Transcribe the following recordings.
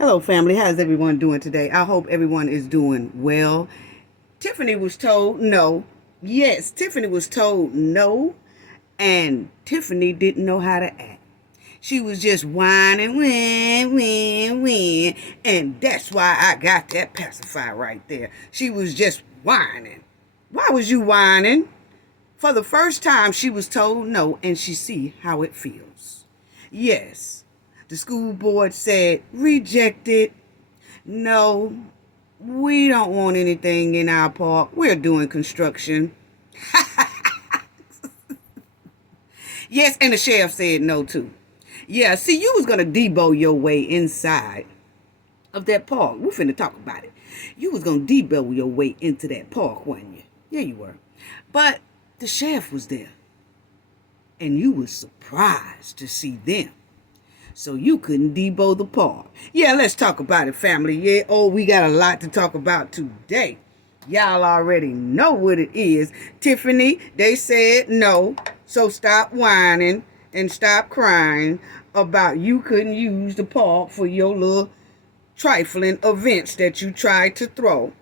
Hello, family. How's everyone doing today? I hope everyone is doing well. Tiffany was told no. Yes, Tiffany was told no, and Tiffany didn't know how to act. She was just whining, win, and that's why I got that pacifier right there. She was just whining. Why was you whining? For the first time, she was told no, and she see how it feels. Yes, the school board said rejected. No, we don't want anything in our park. We're doing construction. Yes, and the sheriff said no too. Yeah, see, you was gonna debo your way inside of that park. We're finna talk about it. You was gonna debo your way into that park, weren't you? Yeah, you were. But the sheriff was there, and you was surprised to see them. So you couldn't debo the park. Yeah, let's talk about it, family. Yeah, we got a lot to talk about today. Y'all already know what it is. Tiffany, they said no. So stop whining and stop crying about you couldn't use the park for your little trifling events that you tried to throw.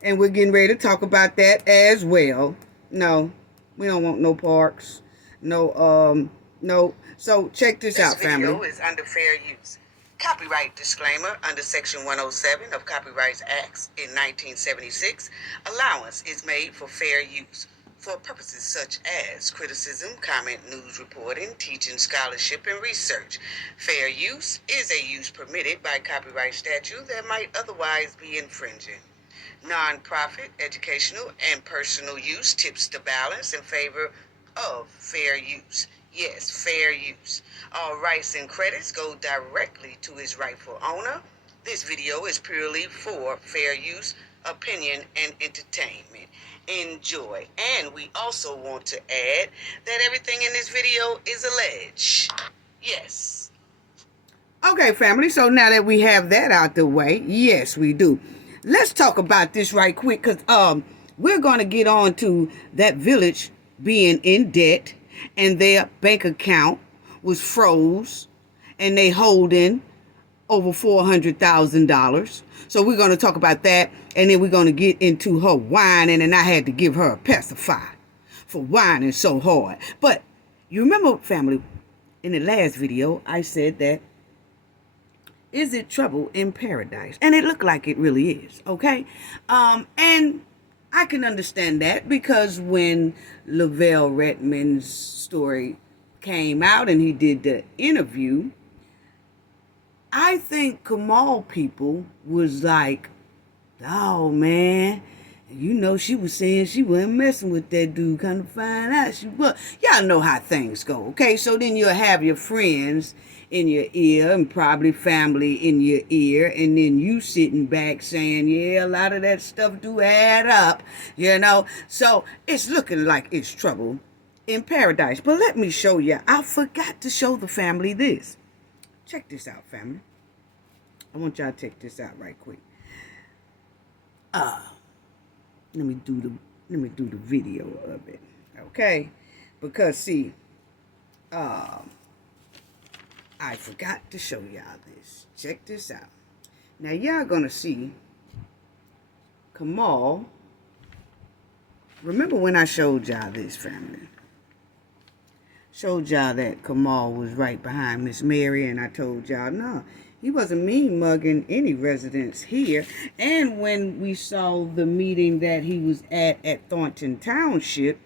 And we're getting ready to talk about that as well. No, we don't want no parks. No. So check this out, family. This video is under fair use. Copyright disclaimer under Section 107 of Copyright Acts in 1976. Allowance is made for fair use for purposes such as criticism, comment, news reporting, teaching, scholarship, and research. Fair use is a use permitted by copyright statute that might otherwise be infringing. Non-profit, educational, and personal use tips the balance in favor of fair use. Yes, fair use. All rights and credits go directly to its rightful owner. This video is purely for fair use, opinion, and entertainment. Enjoy. And we also want to add that everything in this video is alleged. Yes. Okay, family, so now that we have that out the way, yes, we do. Let's talk about this right quick, because we're going to get on to that village being in debt, and their bank account was froze, and they holding over $400,000. So we're going to talk about that, and then we're going to get into her whining, and I had to give her a pacifier for whining so hard. But you remember, family, in the last video, I said that, is it trouble in paradise? And it looked like it really is, okay? And I can understand that, because when Lavelle Redmond's story came out and he did the interview, I think Kamal people was like, oh man, she was saying she wasn't messing with that dude. Kind of find out she was. Y'all know how things go, okay? So then you'll have your friends in your ear and probably family in your ear, and then you sitting back saying, yeah, a lot of that stuff do add up, So it's looking like it's trouble in paradise. But let me show you. I forgot to show the family this. Check this out, family. I want y'all to check this out right quick. Let me do the video of it, okay? Because see, I forgot to show y'all this. Check this out. Now y'all gonna see Kamal. Remember when I showed y'all this, family? Showed y'all that Kamal was right behind Miss Mary, and I told y'all, no, he wasn't mean mugging any residents here. And when we saw the meeting that he was at Thornton Township,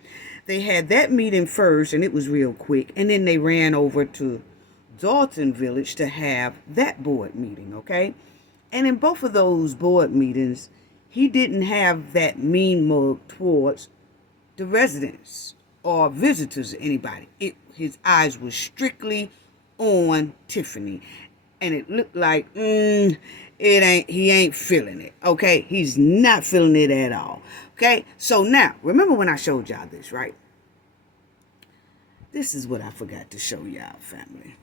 they had that meeting first, and it was real quick. And then they ran over to Dolton Village to have that board meeting, okay? And in both of those board meetings, he didn't have that mean mug towards the residents or visitors or anybody. His eyes were strictly on Tiffany. And it looked like, he ain't feeling it, okay? He's not feeling it at all, okay? So now, remember when I showed y'all this, right? This is what I forgot to show y'all, family,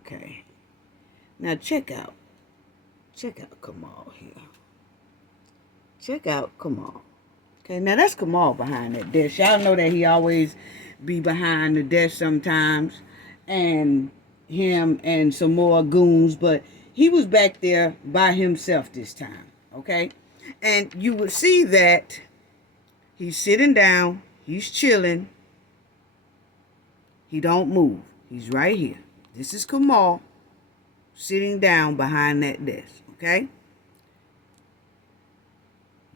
okay? Now check out Kamal here. Check out Kamal. Okay, now that's Kamal behind that desk. Y'all know that he always be behind the desk sometimes. And him and some more goons, but He was back there by himself this time, okay? And you would see that he's sitting down, he's chilling, he don't move. He's right here. This is Kamal sitting down behind that desk, okay?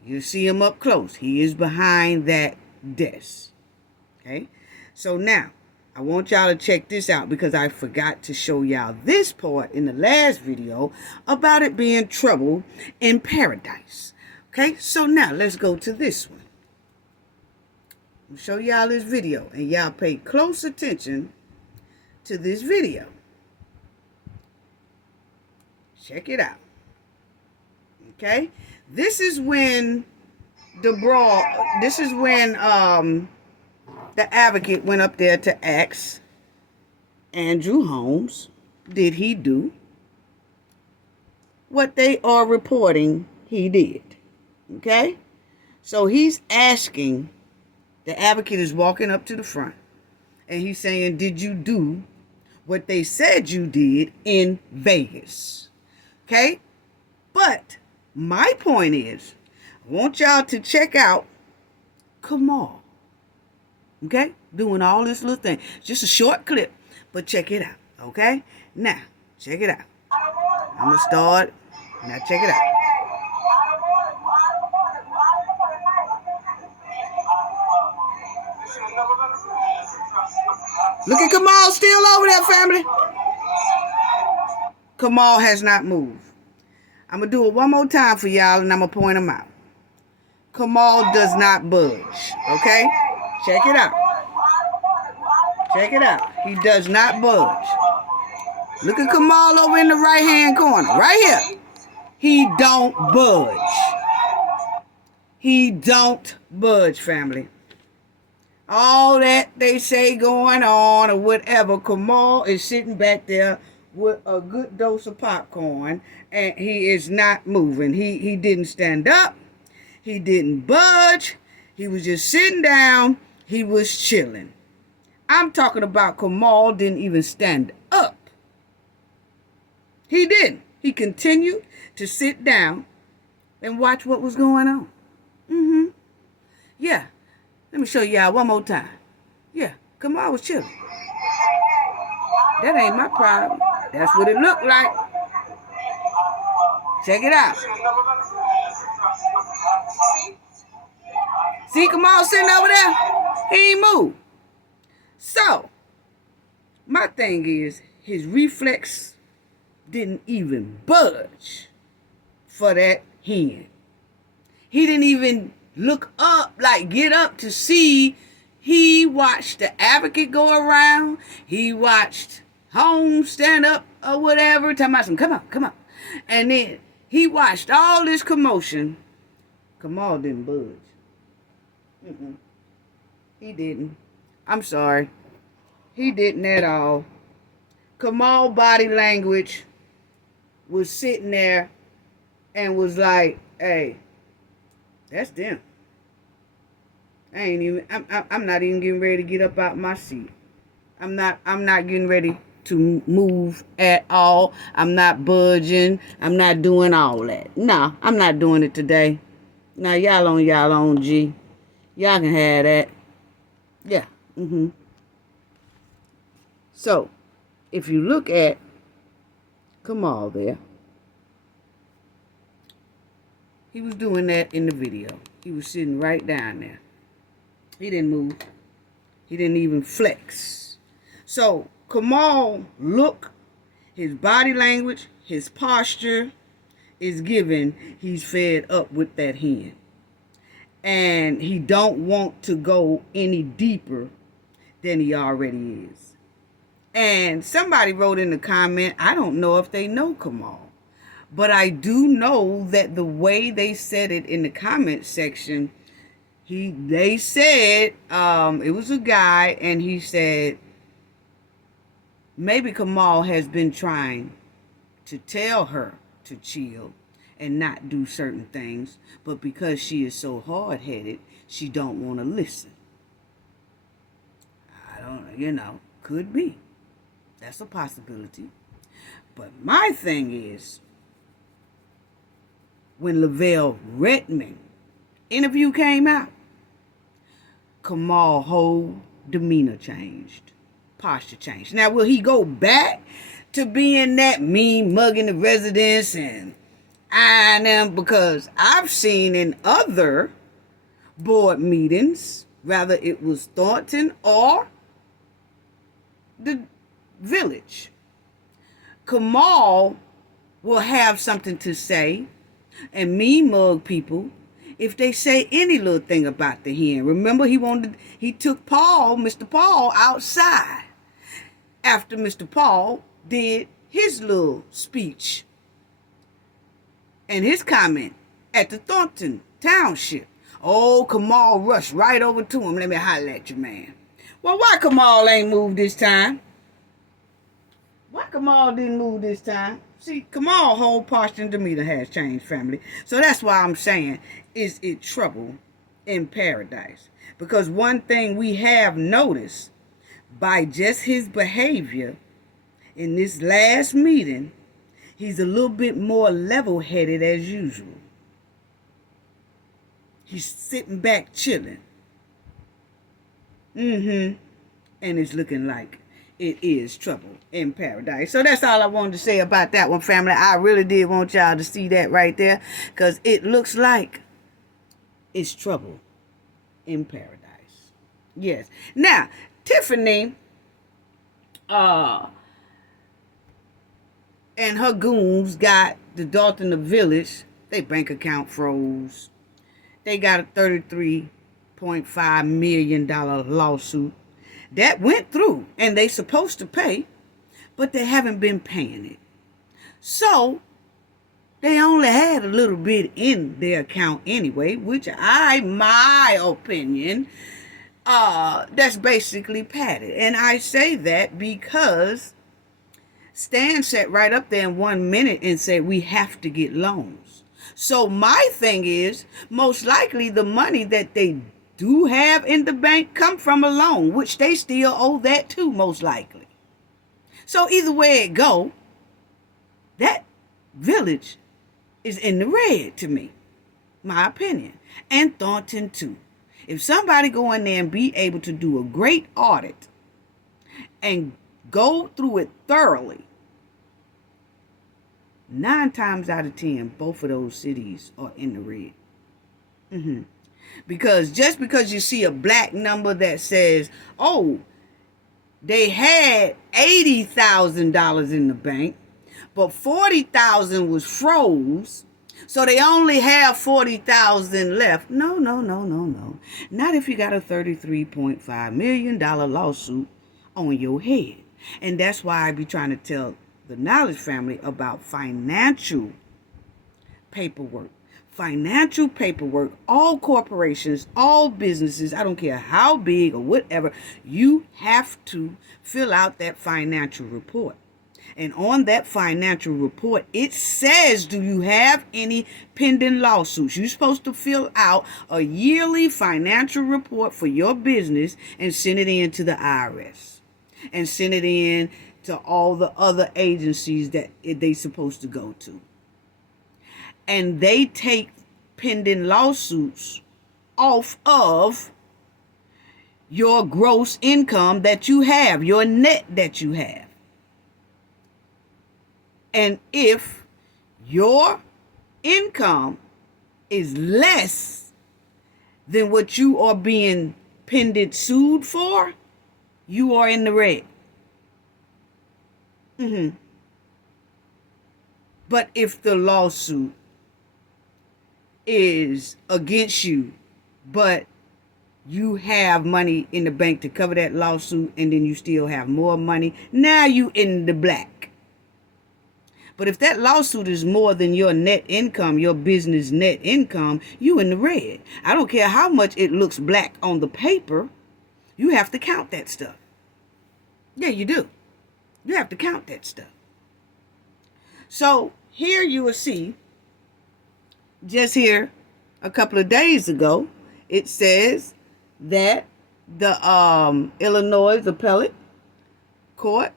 You see him up close. He is behind that desk, okay? So now, I want y'all to check this out because I forgot to show y'all this part in the last video about it being trouble in paradise. Okay, so now let's go to this one. I'll show y'all this video and y'all pay close attention to this video. Check it out. Okay, this is when the advocate went up there to ask Andrew Holmes, did he do what they are reporting he did? Okay? So he's asking, the advocate is walking up to the front, and he's saying, did you do what they said you did in Vegas? Okay? But my point is, I want y'all to check out Kamal. Okay? Doing all this little thing. Just a short clip, but check it out. Okay? Now, check it out. I'm going to start. Now, check it out. Look at Kamal still over there, family. Kamal has not moved. I'm going to do it one more time for y'all, and I'm going to point him out. Kamal does not budge. Okay? Check it out. Check it out. He does not budge. Look at Kamal over in the right-hand corner. Right here. He don't budge. He don't budge, family. All that they say going on or whatever, Kamal is sitting back there with a good dose of popcorn, and he is not moving. He didn't stand up. He didn't budge. He was just sitting down. He was chilling. I'm talking about Kamal didn't even stand up. He didn't. He continued to sit down and watch what was going on. Yeah. Let me show y'all one more time. Yeah, Kamal was chilling. That ain't my problem. That's what it looked like. Check it out. See Kamal sitting over there? He ain't moved. So, my thing is, his reflex didn't even budge for that hen. He didn't even look up, like get up to see. He watched the advocate go around. He watched Holmes stand up or whatever, talking about some, come on. And then he watched all this commotion. Kamal didn't budge. He didn't. I'm sorry. He didn't at all. Kamal body language was sitting there and was like, hey, that's them. I'm not even getting ready to get up out my seat. I'm not getting ready to move at all. I'm not budging. I'm not doing all that. No, I'm not doing it today. Now y'all on y'all own, G. Y'all can have that. Yeah. So, if you look at Kamal there, he was doing that in the video. He was sitting right down there. He didn't move. He didn't even flex. So, Kamal look, his body language, his posture is given he's fed up with that hen. And he don't want to go any deeper than he already is. And somebody wrote in the comment, I don't know if they know Kamal. But I do know that the way they said it in the comment section, they said, it was a guy, and he said, maybe Kamal has been trying to tell her to chill and not do certain things, but because she is so hard-headed, she don't want to listen. I don't know, could be. That's a possibility. But my thing is, when Lavelle Redmond interview came out, Kamal whole demeanor changed, posture changed. Now, will he go back to being that mean, mugging the residents and eyeing them? Because I've seen in other board meetings, whether it was Thornton or the village, Kamal will have something to say and mean mug people if they say any little thing about the hen. Remember, he took Mr. Paul, outside after Mr. Paul did his little speech and his comment at the Thornton Township. Oh, Kamal rushed right over to him. Let me holler at you, man. Well, why Kamal ain't moved this time? Why Kamal didn't move this time? See, Kamal's whole posture and demeanor has changed, family. So that's why I'm saying, is it trouble in paradise? Because one thing we have noticed by just his behavior in this last meeting, he's a little bit more level-headed as usual. He's sitting back chilling. And it's looking like it is trouble in paradise. So that's all I wanted to say about that one, family. I really did want y'all to see that right there, because it looks like it's trouble in paradise. Yes. Now, Tiffany and her goons got the Dolton village. Their bank account froze. They got a $33.5 million lawsuit that went through, and they supposed to pay, but they haven't been paying it. So they only had a little bit in their account anyway, which my opinion, that's basically padded. And I say that because Stan sat right up there in 1 minute and said, we have to get loans. So my thing is, most likely the money that they do have in the bank come from a loan, which they still owe that too, most likely. So either way it go, that village is in the red to me, my opinion. And Thornton too. If somebody go in there and be able to do a great audit and go through it thoroughly, 9 times out of 10, both of those cities are in the red. Because just because you see a black number that says, oh, they had $80,000 in the bank, but $40,000 was froze, so they only have $40,000 left. No. Not if you got a $33.5 million lawsuit on your head. And that's why I be trying to tell the Knowledge family about financial paperwork. Financial paperwork, all corporations, all businesses, I don't care how big or whatever, you have to fill out that financial report. And on that financial report, it says, do you have any pending lawsuits? You're supposed to fill out a yearly financial report for your business and send it in to the IRS. And send it in to all the other agencies that they're supposed to go to. And they take pending lawsuits off of your gross income that you have, your net that you have. And if your income is less than what you are being pending sued for, you are in the red. But if the lawsuit is against you, but you have money in the bank to cover that lawsuit, and then you still have more money, now you in the black. But if that lawsuit is more than your net income, your business net income, you in the red. I don't care how much it looks black on the paper, you have to count that stuff. Yeah, you do. You have to count that stuff. So here you will see, just here a couple of days ago, it says that the Illinois appellate court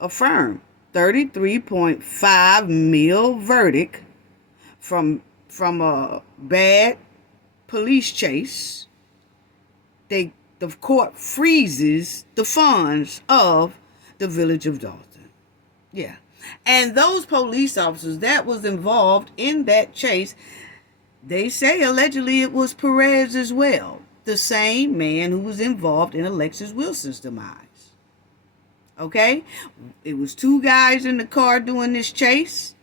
affirmed $33.5 million verdict from a bad police chase. The court freezes the funds of the village of Dolton. Yeah. And those police officers that was involved in that chase, they say allegedly it was Perez as well, the same man who was involved in Alexis Wilson's demise. Okay? It was two guys in the car doing this chase,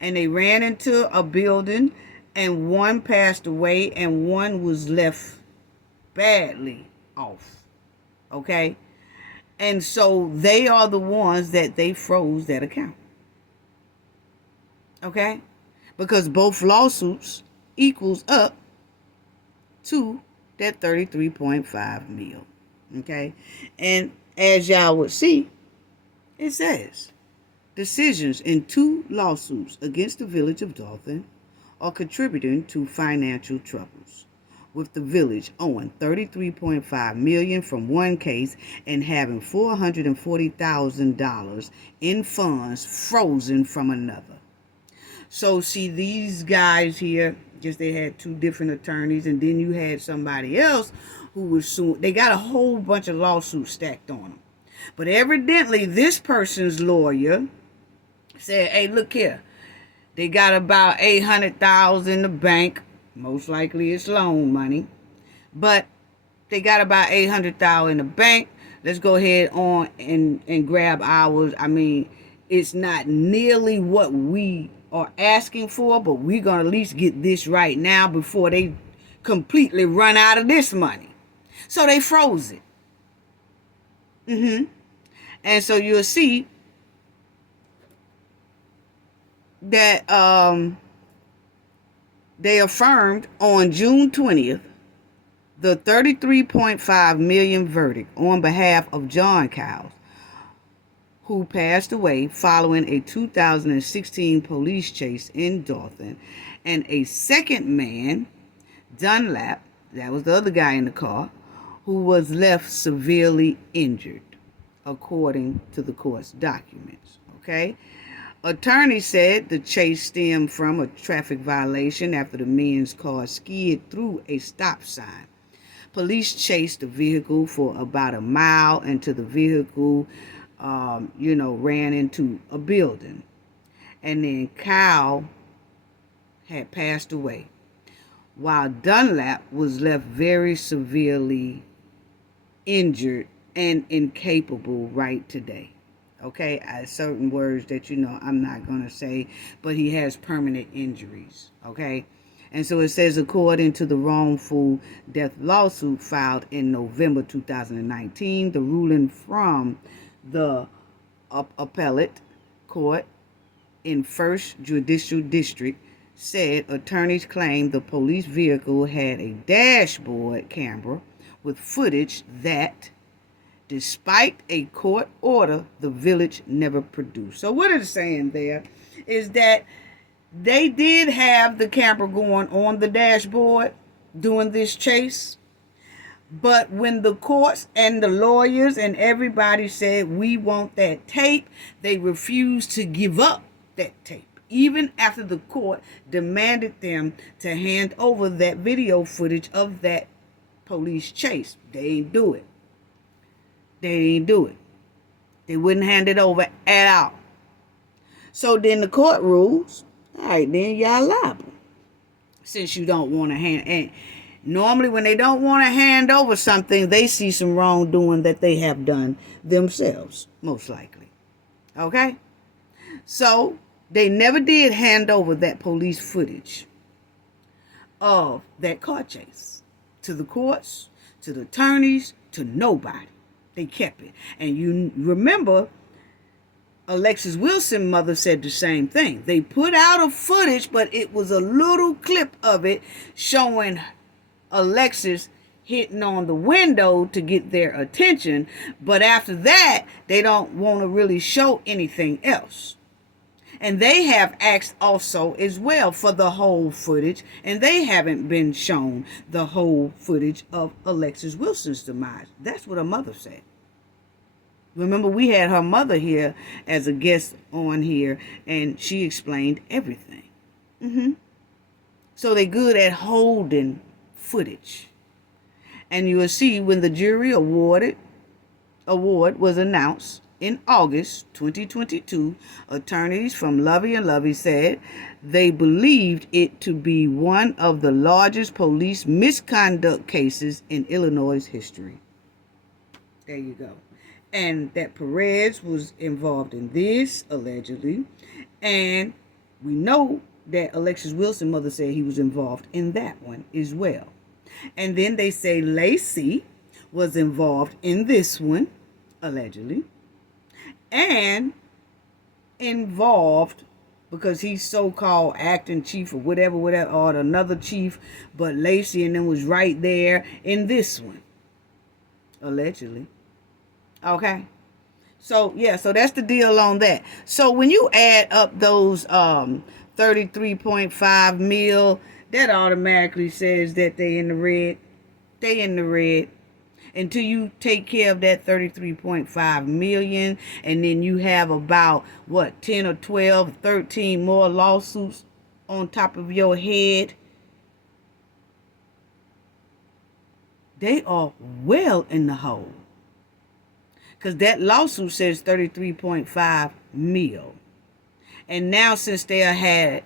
and they ran into a building, and one passed away, and one was left badly off. Okay? And so they are the ones that they froze that account. Okay? Because both lawsuits equals up to that 33.5 mil. Okay? And as y'all would see, it says decisions in 2 lawsuits against the village of Dolton are contributing to financial troubles, with the village owing $33.5 million from one case and having $440,000 in funds frozen from another. So see, these guys here, just they had 2 different attorneys, and then you had somebody else who was suing. They got a whole bunch of lawsuits stacked on them. But evidently, this person's lawyer said, hey, look here. They got about $800,000 in the bank. Most likely it's loan money. But they got about $800,000 in the bank. Let's go ahead on and grab ours. I mean, it's not nearly what we are asking for, but we're going to at least get this right now before they completely run out of this money. So they froze it. And so you'll see that they affirmed on June 20th the $33.5 million verdict on behalf of John Cowles, who passed away following a 2016 police chase in Dolton, and a second man, Dunlap, that was the other guy in the car, who was left severely injured, according to the court's documents. Okay? Attorney said the chase stemmed from a traffic violation after the men's car skid through a stop sign. Police chased the vehicle for about a mile until the vehicle, ran into a building. And then Kyle had passed away, while Dunlap was left very severely injured and incapable right today. Okay, certain words that I'm not going to say, but he has permanent injuries. Okay, and so it says, according to the wrongful death lawsuit filed in November 2019, the ruling from the appellate court in First Judicial District said attorneys claimed the police vehicle had a dashboard camera with footage that, despite a court order, the village never produced. So what it's saying there is that they did have the camera going on the dashboard during this chase. But when the courts and the lawyers and everybody said, we want that tape, they refused to give up that tape, even after the court demanded them to hand over that video footage of that police chase. They ain't do it. They didn't do it. They wouldn't hand it over at all. So then the court rules, all right, then y'all liable. Since you don't want to hand, and normally when they don't want to hand over something, they see some wrongdoing that they have done themselves, most likely. Okay? So they never did hand over that police footage of that car chase to the courts, to the attorneys, to nobody. They kept it. And you remember, Alexis Wilson's mother said the same thing. They put out a footage, but it was a little clip of it showing Alexis hitting on the window to get their attention. But after that, they don't want to really show anything else. And they have asked also as well for the whole footage, and they haven't been shown the whole footage of Alexis Wilson's demise. That's what her mother said. Remember, we had her mother here as a guest on here, and she explained everything. So they're good at holding footage. And you will see when the jury award was announced in August 2022, attorneys from Lovey and Lovey said they believed it to be one of the largest police misconduct cases in Illinois' history. There you go. And that Perez was involved in this, allegedly. And we know that Alexis Wilson's mother said he was involved in that one as well. And then they say Lacey was involved in this one, allegedly. And involved because he's so-called acting chief or whatever, or another chief, but Lacey and them was right there in this one, allegedly. Okay? So, yeah, so that's the deal on that. So when you add up those 33.5 mil, that automatically says that they in the red. They in the red. Until you take care of that 33.5 million, and then you have about, 10 or 12, 13 more lawsuits on top of your head. They are well in the hole. Because that lawsuit says 33.5 mil. And now since they had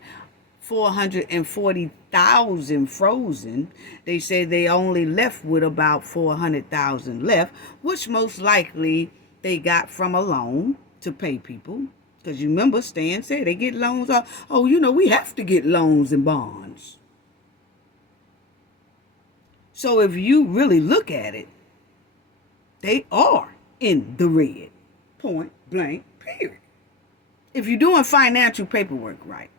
440,000 frozen, they say they only left with about 400,000 left, which most likely they got from a loan to pay people. Because you remember Stan said they get loans. We have to get loans and bonds. So if you really look at it, they are in the red. Point blank, period. If you're doing financial paperwork right.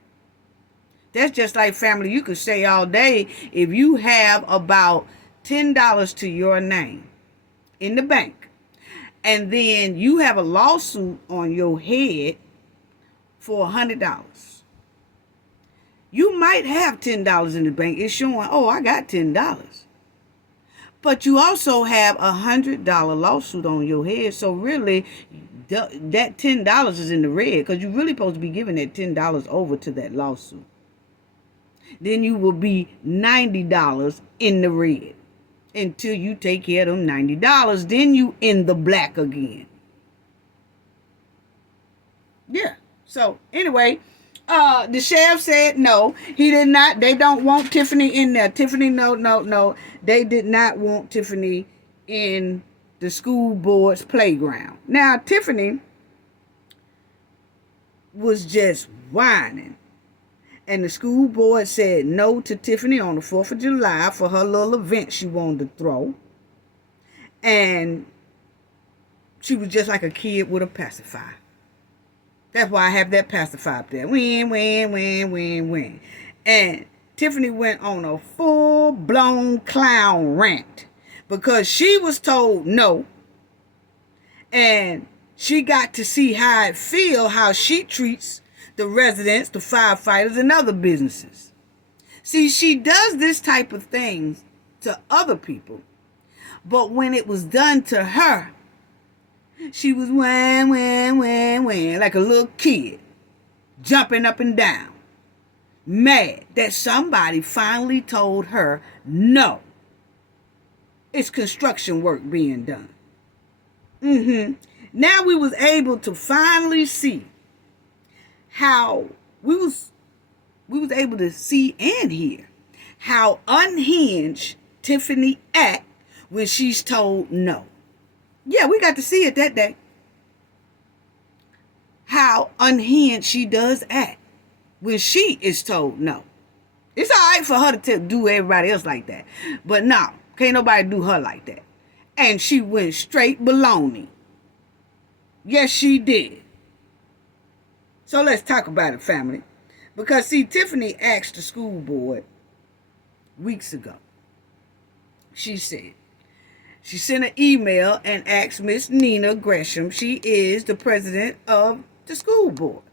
That's just like family. You could say all day, if you have about $10 to your name in the bank, and then you have a lawsuit on your head for $100. You might have $10 in the bank. It's showing, I got $10. But you also have $100 lawsuit on your head. So really, that $10 is in the red, because you're really supposed to be giving that $10 over to that lawsuit. Then you will be $90 in the red until you take care of them $90. Then you in the black again. Yeah. So anyway, the sheriff said no, he did not. They don't want Tiffany in there. Tiffany, no. They did not want Tiffany in the school board's playground. Now, Tiffany was just whining. And the school board said no to Tiffany on the 4th of July for her little event she wanted to throw. And she was just like a kid with a pacifier. That's why I have that pacifier up there. Win. And Tiffany went on a full-blown clown rant because she was told no. And she got to see how it feels, how she treats the residents, the firefighters, and other businesses. See, she does this type of things to other people. But when it was done to her, she was wham, like a little kid, jumping up and down, mad that somebody finally told her, no, it's construction work being done. Now we was able to finally see how we was able to see and hear how unhinged Tiffany act when she's told no. Yeah, we got to see it that day. How unhinged she does act when she is told no. It's all right for her to do everybody else like that. But no, can't nobody do her like that. And she went straight baloney. Yes, she did. So let's talk about it, family. Because, see, Tiffany asked the school board weeks ago. She said, she sent an email and asked Miss Nina Gresham. She is the president of the school board.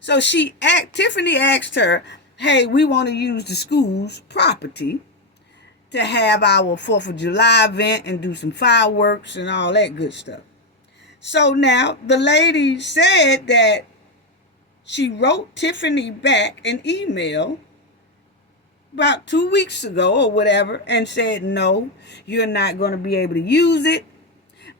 So Tiffany asked her, hey, we want to use the school's property to have our 4th of July event and do some fireworks and all that good stuff. So now the lady said that she wrote Tiffany back an email about 2 weeks ago or whatever and said, no, you're not going to be able to use it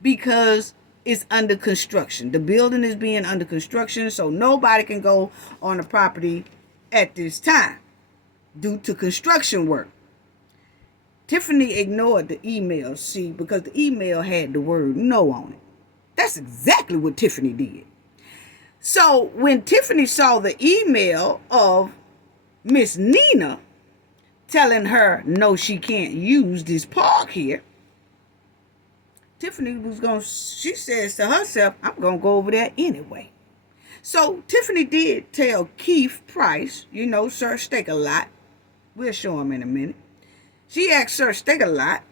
because it's under construction. The building is being under construction, so nobody can go on the property at this time due to construction work. Tiffany ignored the email, see, because the email had the word no on it. That's exactly what Tiffany did. So when Tiffany saw the email of Miss Nina telling her, no, she can't use this park here, Tiffany she says to herself, I'm going to go over there anyway. So Tiffany did tell Keith Price, Sir Steak-A-Lot. We'll show him in a minute. She asked Sir Steak-A-Lot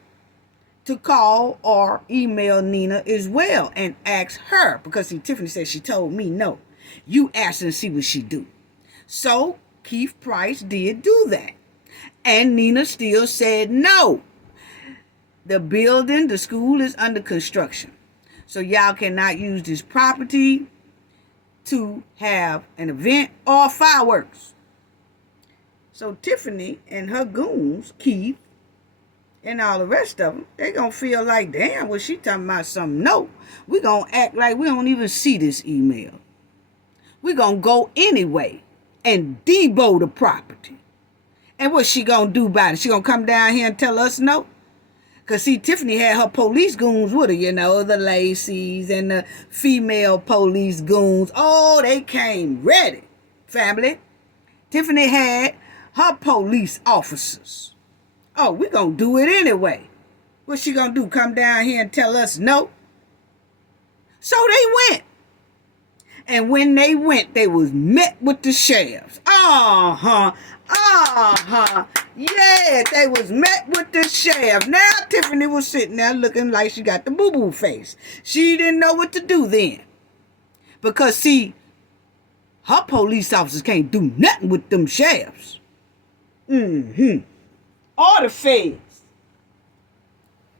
to call or email Nina as well and ask her, because Tiffany said she told me no. You ask her and see what she do. So Keith Price did do that. And Nina still said no. The school is under construction. So y'all cannot use this property to have an event or fireworks. So Tiffany and her goons, Keith, and all the rest of them, they gonna feel like, damn, well, she talking about something. No, we gonna act like we don't even see this email. We gonna go anyway and debo the property. And what she gonna do about it? She gonna come down here and tell us no? Because, Tiffany had her police goons with her, the Lacey's and the female police goons. Oh, they came ready, family. Tiffany had her police officers. Oh, we gonna do it anyway. What she gonna do, come down here and tell us no? So they went. And when they went, they was met with the sheriffs. Yeah, they was met with the sheriff. Now Tiffany was sitting there looking like she got the boo-boo face. She didn't know what to do then. Because, her police officers can't do nothing with them sheriffs. Or the feds.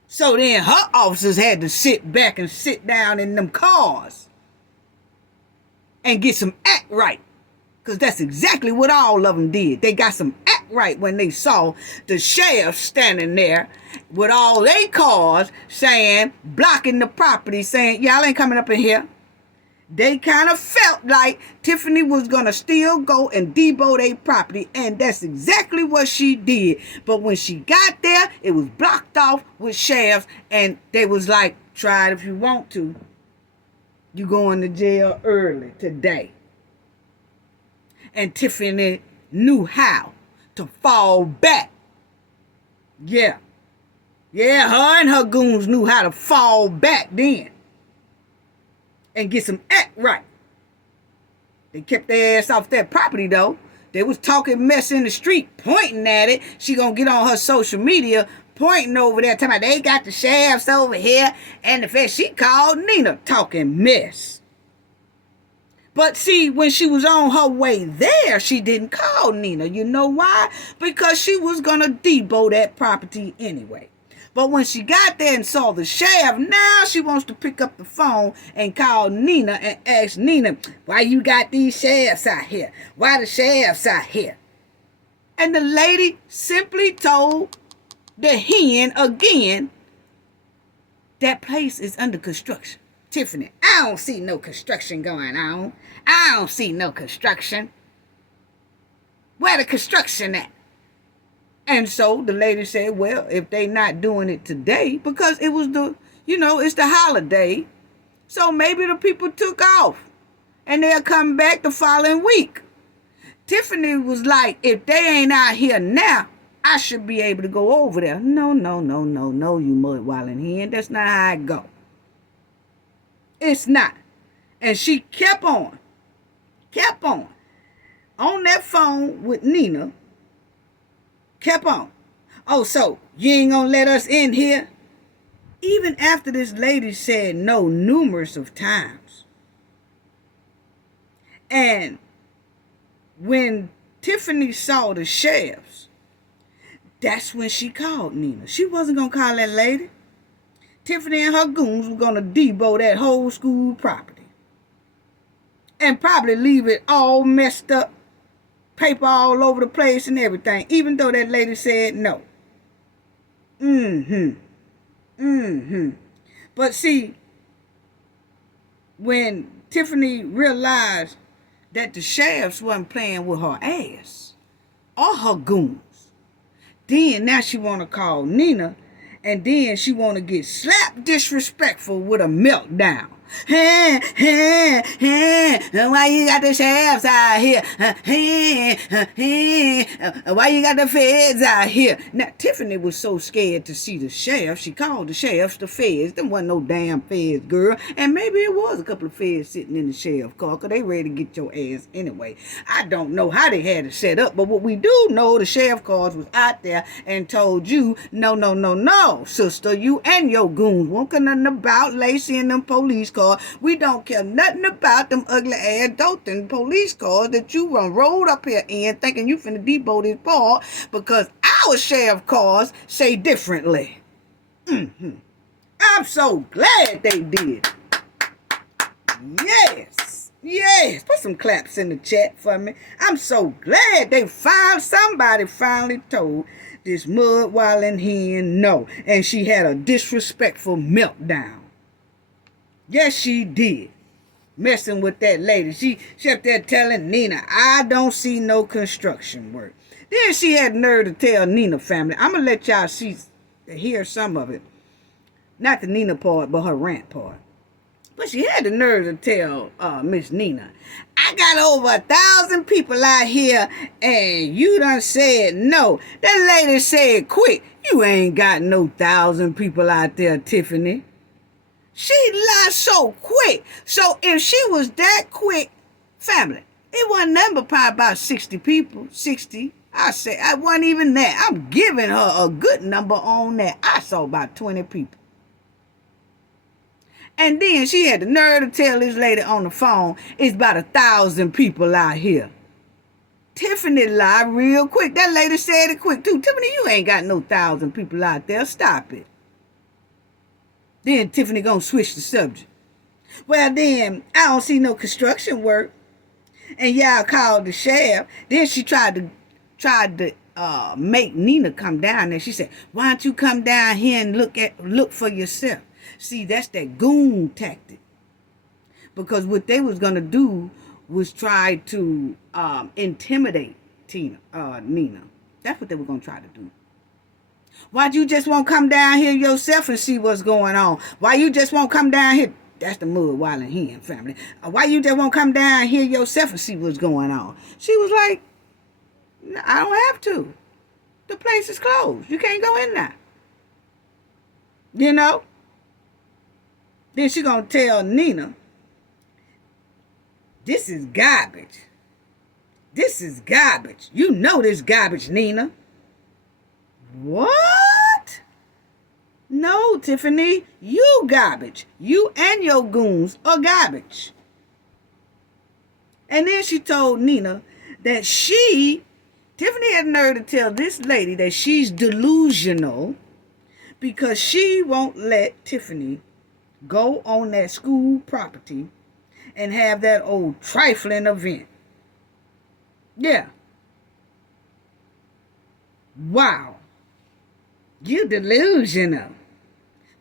So then her officers had to sit back and sit down in them cars and get some act right. Because that's exactly what all of them did. They got some act right when they saw the sheriff standing there with all their cars saying, blocking the property, saying, y'all ain't coming up in here. They kind of felt like Tiffany was going to still go and debo their property, and that's exactly what she did. But when she got there, it was blocked off with sheriffs, and they was like, try it if you want to. You going to jail early today. And Tiffany knew how to fall back. Yeah, her and her goons knew how to fall back then and get some act right. They kept their ass off that property, though. They was talking mess in the street, pointing at it. She gonna get on her social media, pointing over there, talking about they got the sheriffs over here. And the fact she called Nina talking mess. But when she was on her way there, she didn't call Nina. You know why? Because she was going to debo that property anyway. But when she got there and saw the sheriff, now she wants to pick up the phone and call Nina and ask Nina, why you got these sheriffs out here? Why the sheriffs out here? And the lady simply told the hen again, that place is under construction. Tiffany, I don't see no construction going on. I don't see no construction. Where the construction at? And so the lady said, well, if they not doing it today, because it was it's the holiday, so maybe the people took off and they'll come back the following week. Tiffany was like, if they ain't out here now, I should be able to go over there. No, you mud-walling hen. That's not how it go. It's not. And she kept on that phone with Nina, kept on. Oh, so you ain't gonna let us in here? Even after this lady said no numerous of times. And when Tiffany saw the sheriffs, that's when she called Nina. She wasn't gonna call that lady. Tiffany and her goons were going to debo that whole school property. And probably leave it all messed up. Paper all over the place and everything. Even though that lady said no. But see, when Tiffany realized that the sheriffs wasn't playing with her ass or her goons, then now she want to call Nina, and then she want to get slapped disrespectful with a meltdown. Why you got the sheriffs out here? Why you got the feds out here? Now, Tiffany was so scared to see the sheriff, she called the sheriffs the feds. There wasn't no damn feds, girl. And maybe it was a couple of feds sitting in the sheriff car, because they ready to get your ass anyway. I don't know how they had it set up, but what we do know, the sheriff cars was out there and told you, no, sister, you and your goons won't care nothing about Lacey and them police cars. We don't care nothing about them ugly ass Dolton police cars that you run rolled up here in thinking you finna debo this park, because our sheriff cars say differently. I'm so glad they did. Yes. Put some claps in the chat for me. I'm so glad somebody finally told this mud-wilding hen no. And she had a disrespectful meltdown. Yes, she did. Messing with that lady. She up there telling Nina, I don't see no construction work. Then she had nerve to tell Nina family. I'm going to let y'all hear some of it. Not the Nina part, but her rant part. But she had the nerve to tell Miss Nina, I got over 1,000 people out here and you done said no. That lady said quick, you ain't got no 1,000 people out there, Tiffany. She lied so quick. So if she was that quick, family, it wasn't nothing but probably about 60 people. 60. I wasn't even that. I'm giving her a good number on that. I saw about 20 people. And then she had the nerve to tell this lady on the phone, it's about 1,000 people out here. Tiffany lied real quick. That lady said it quick too. Tiffany, you ain't got no 1,000 people out there. Stop it. Then Tiffany gonna switch the subject. Well, then I don't see no construction work, and y'all called the sheriff. Then she tried to make Nina come down there. She said, "Why don't you come down here and look for yourself?" See, that's that goon tactic. Because what they was gonna do was try to intimidate Nina. That's what they were gonna try to do. Why you just won't come down here yourself and see what's going on? Why you just won't come down here? That's the mud-wilding hen family. Why you just won't come down here yourself and see what's going on? She was like, I don't have to. The place is closed. You can't go in there. You know? Then she gonna tell Nina, this is garbage. This is garbage. You know this garbage, Nina. What? No, Tiffany, you garbage. You and your goons are garbage. And then she told Nina that Tiffany had nerve to tell this lady that she's delusional because she won't let Tiffany go on that school property and have that old trifling event. Yeah. Wow. You delusional.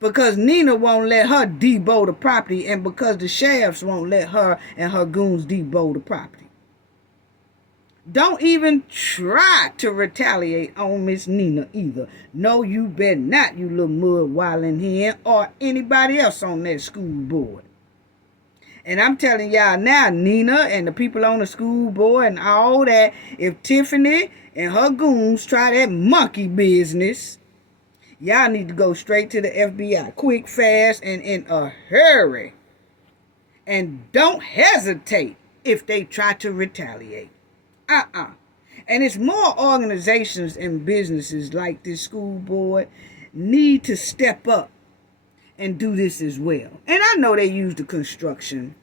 Because Nina won't let her debo the property, and because the sheriffs won't let her and her goons debo the property. Don't even try to retaliate on Miss Nina either. No, you better not, you little mud-wilding hen, or anybody else on that school board. And I'm telling y'all now, Nina and the people on the school board and all that, if Tiffany and her goons try that monkey business, y'all need to go straight to the FBI, quick, fast, and in a hurry. And don't hesitate if they try to retaliate. And it's more organizations and businesses like this school board need to step up and do this as well. And I know they used the construction.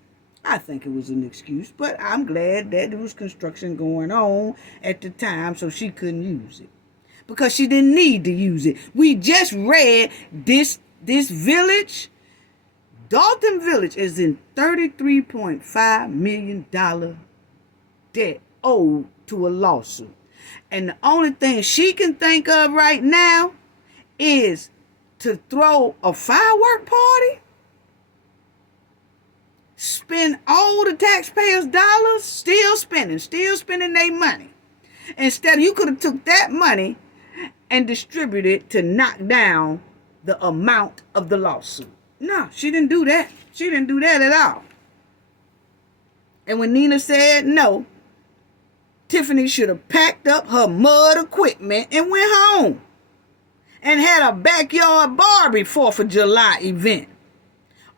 I think it was an excuse, but I'm glad that there was construction going on at the time, so she couldn't use it. Because she didn't need to use it. We just read this This village, Dolton Village, is in $33.5 million debt owed to a lawsuit. And the only thing she can think of right now is to throw a firework party, spend all the taxpayers' dollars, still spending their money. Instead, you could have took that money and distributed it to knock down the amount of the lawsuit. No, she didn't do that. She didn't do that at all. And when Nina said no, Tiffany should have packed up her mud equipment and went home and had a backyard Barbie 4th of July event.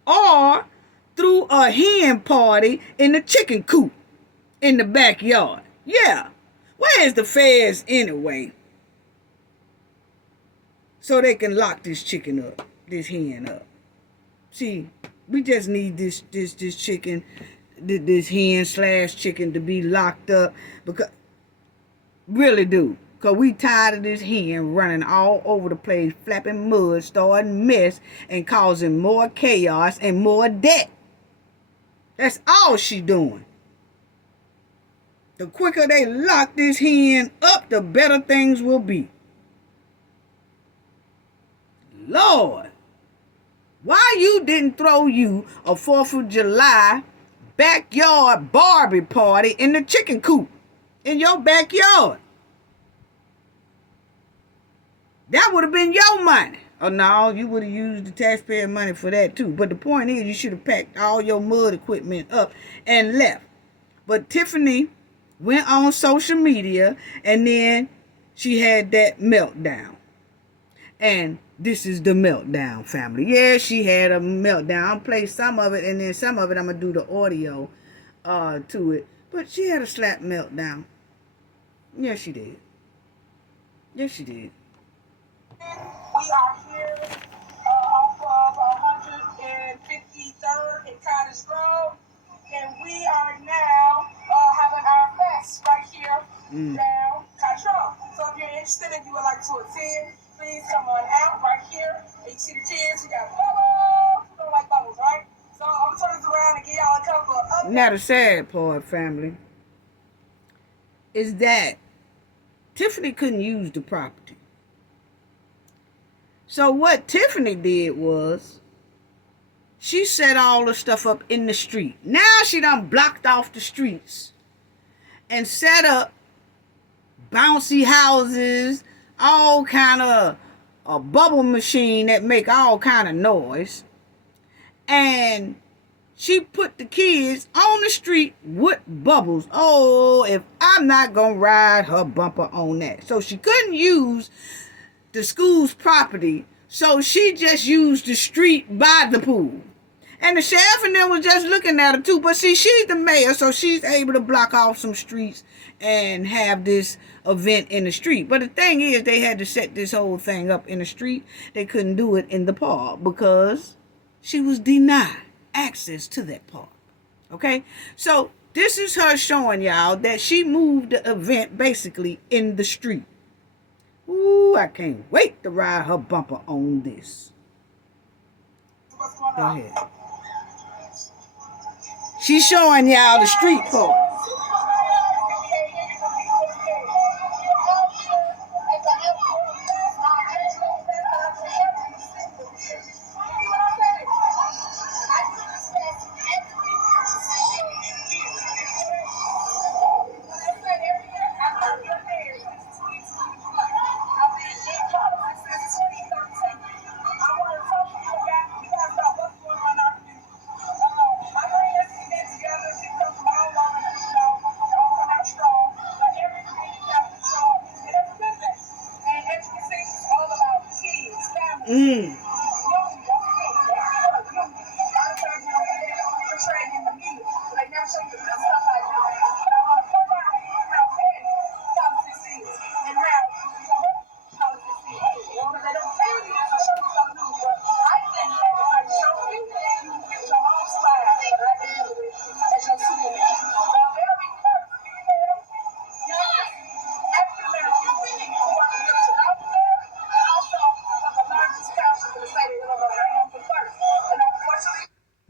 Or threw a hen party in the chicken coop in the backyard. Yeah. Where's the feds anyway? So they can lock this chicken up, this hen up. See, we just need this chicken, this hen/chicken to be locked up, because really do. Because we tired of this hen running all over the place, flapping mud, starting mess, and causing more chaos and more debt. That's all she doing. The quicker they lock this hen up, the better things will be. Lord, why you didn't throw you a 4th of July backyard Barbie party in the chicken coop in your backyard? That would have been your money. Oh, no, you would have used the taxpayer money for that too. But the point is, you should have packed all your mud equipment up and left. But Tiffany went on social media, and then she had that meltdown. And this is the meltdown, family. Yeah, she had a meltdown. I'll play some of it, and then some of it I'm going to do the audio to it. But she had a slap meltdown. Yes, she did. Yes, she did. We are here off of 153rd and Cottage Road, and we are now having our fest right here down Cottage Road. So if you're interested, if you would like to attend, please come on out right here. And you see the kids, we got bubbles. You don't like bubbles, right? So I'm going to turn this around and give y'all a couple of updates. Now the sad part, family, is that Tiffany couldn't use the property. So what Tiffany did was, she set all the stuff up in the street. Now she done blocked off the streets and set up bouncy houses, all kind of a bubble machine that make all kind of noise. And she put the kids on the street with bubbles. Oh, if I'm not going to ride her bumper on that. So she couldn't use the school's property, so she just used the street by the pool. And the sheriff and them was just looking at her too. But see, she's the mayor, so she's able to block off some streets and have this event in the street. But the thing is, they had to set this whole thing up in the street. They couldn't do it in the park because she was denied access to that park. Okay? So this is her showing y'all that she moved the event basically in the street. Ooh, I can't wait to ride her bumper on this. Go ahead. She's showing y'all the street part.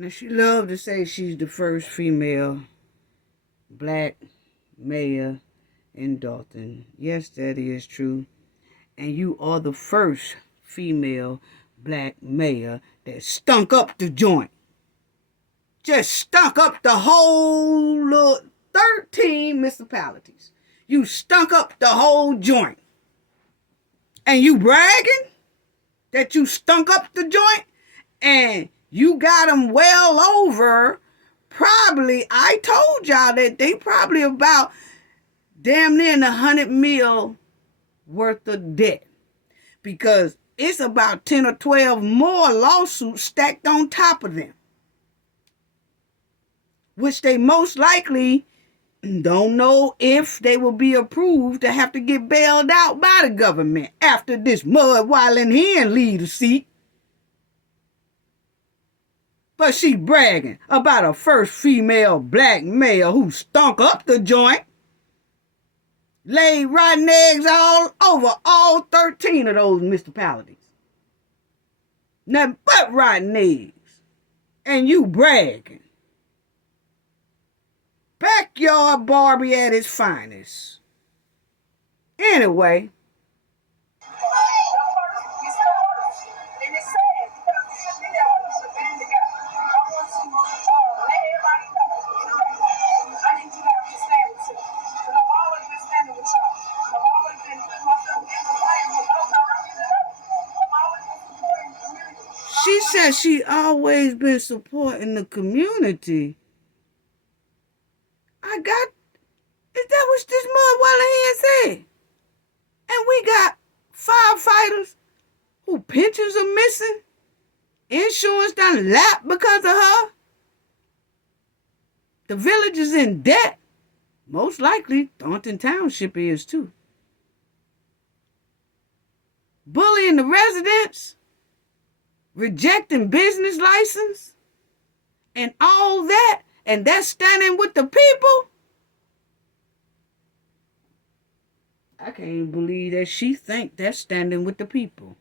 And she loved to say she's the first female black mayor in Dolton. Yes, that is true. And you are the first female black mayor that stunk up the joint. Just stunk up the whole 13 municipalities. You stunk up the whole joint. And you bragging that you stunk up the joint? And you got them well over, probably, I told y'all that they probably about damn near $100 million worth of debt. Because it's about 10 or 12 more lawsuits stacked on top of them. Which they most likely don't know if they will be approved to have to get bailed out by the government after this mud whiling hen leave the seat. But she bragging about a first female black mayor who stunk up the joint. Laid rotten eggs all over all 13 of those municipalities. Nothing but rotten eggs. And you bragging. Backyard Barbie at its finest. Anyway. She said she always been supporting the community. Is that what this mud head said? And we got firefighters who pensions are missing. Insurance done lapped because of her. The village is in debt. Most likely, Dolton Township is too. Bullying the residents. Rejecting business license. And all that. And that's standing with the people. I can't even believe that she think that's standing with the people.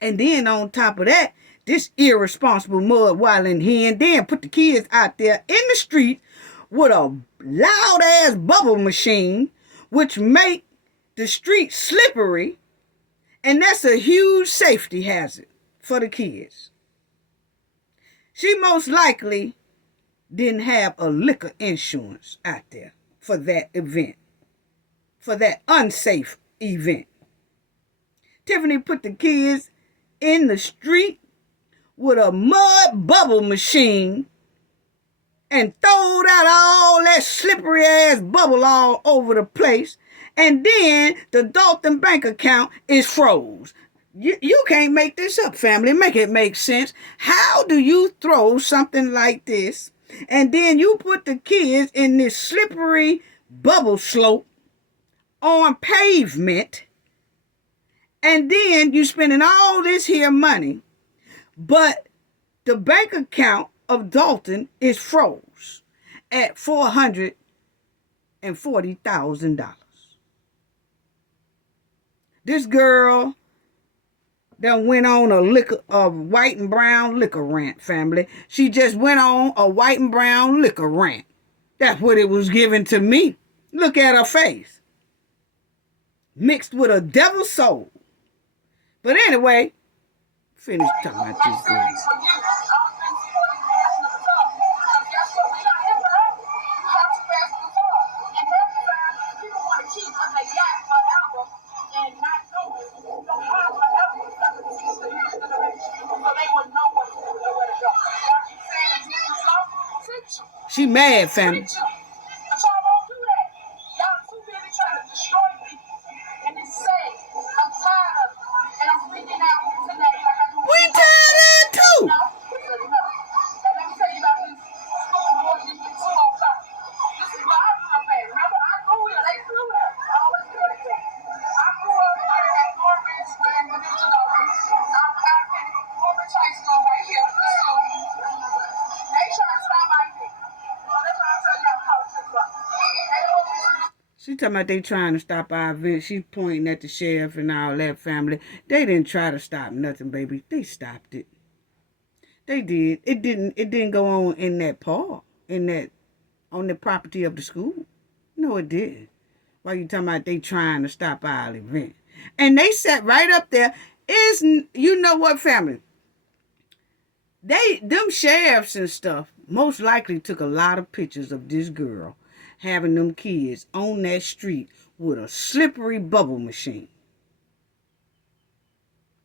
And then on top of that, this irresponsible mud whiling hen then put the kids out there in the street with a loud ass bubble machine, which make the street slippery. And that's a huge safety hazard for the kids. She most likely didn't have a liquor insurance out there for that event, for that unsafe event. Tiffany put the kids in the street with a mud bubble machine and throwed out all that slippery ass bubble all over the place. And then the Dolton bank account is froze. You can't make this up, family. Make it make sense. How do you throw something like this and then you put the kids in this slippery bubble slope on pavement and then you spending all this here money, but the bank account of Dolton is froze at $440,000. This girl done went on a white and brown liquor rant, family. She just went on a white and brown liquor rant. That's what it was given to me. Look at her face. Mixed with a devil's soul. But anyway, finish talking about this girl. She mad, family. But y'all won't do that. Y'all too busy trying to destroy people. And it's sad. I'm tired of it. And I'm speaking out today like I do. We tired of it too. No, it's enough. And let me tell you about this school board district 205. This is where I grew up at. Remember, I grew here. They grew here. I always do it again. I grew up here at Norwich and Division Dolton. I'm out in Norwich High School right here. They trying to stop my thing. She talking about they trying to stop our event. She pointing at the sheriff and all that, family. They didn't try to stop nothing, baby. They stopped it. They did. It didn't go on in that park, on the property of the school. No, it didn't. Why you talking about they trying to stop our event? And they sat right up there. Is you know what, family? Them sheriffs and stuff most likely took a lot of pictures of this girl having them kids on that street with a slippery bubble machine.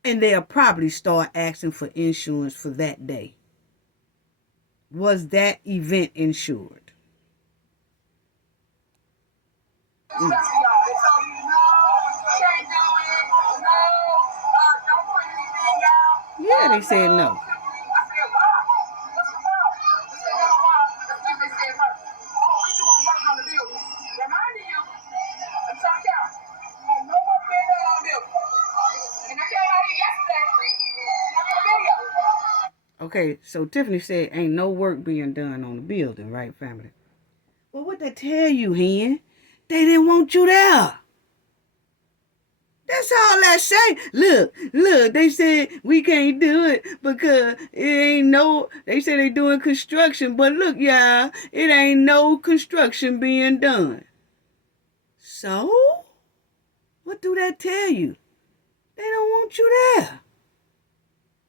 And they'll probably start asking for insurance for that day. Was that event insured? Yeah, they said no. Okay, so Tiffany said ain't no work being done on the building, right, family? Well, what they tell you, Hen? They didn't want you there. That's all that say. Look, they said we can't do it because it ain't no, they say they doing construction, but look, y'all, it ain't no construction being done. So, what do that tell you? They don't want you there.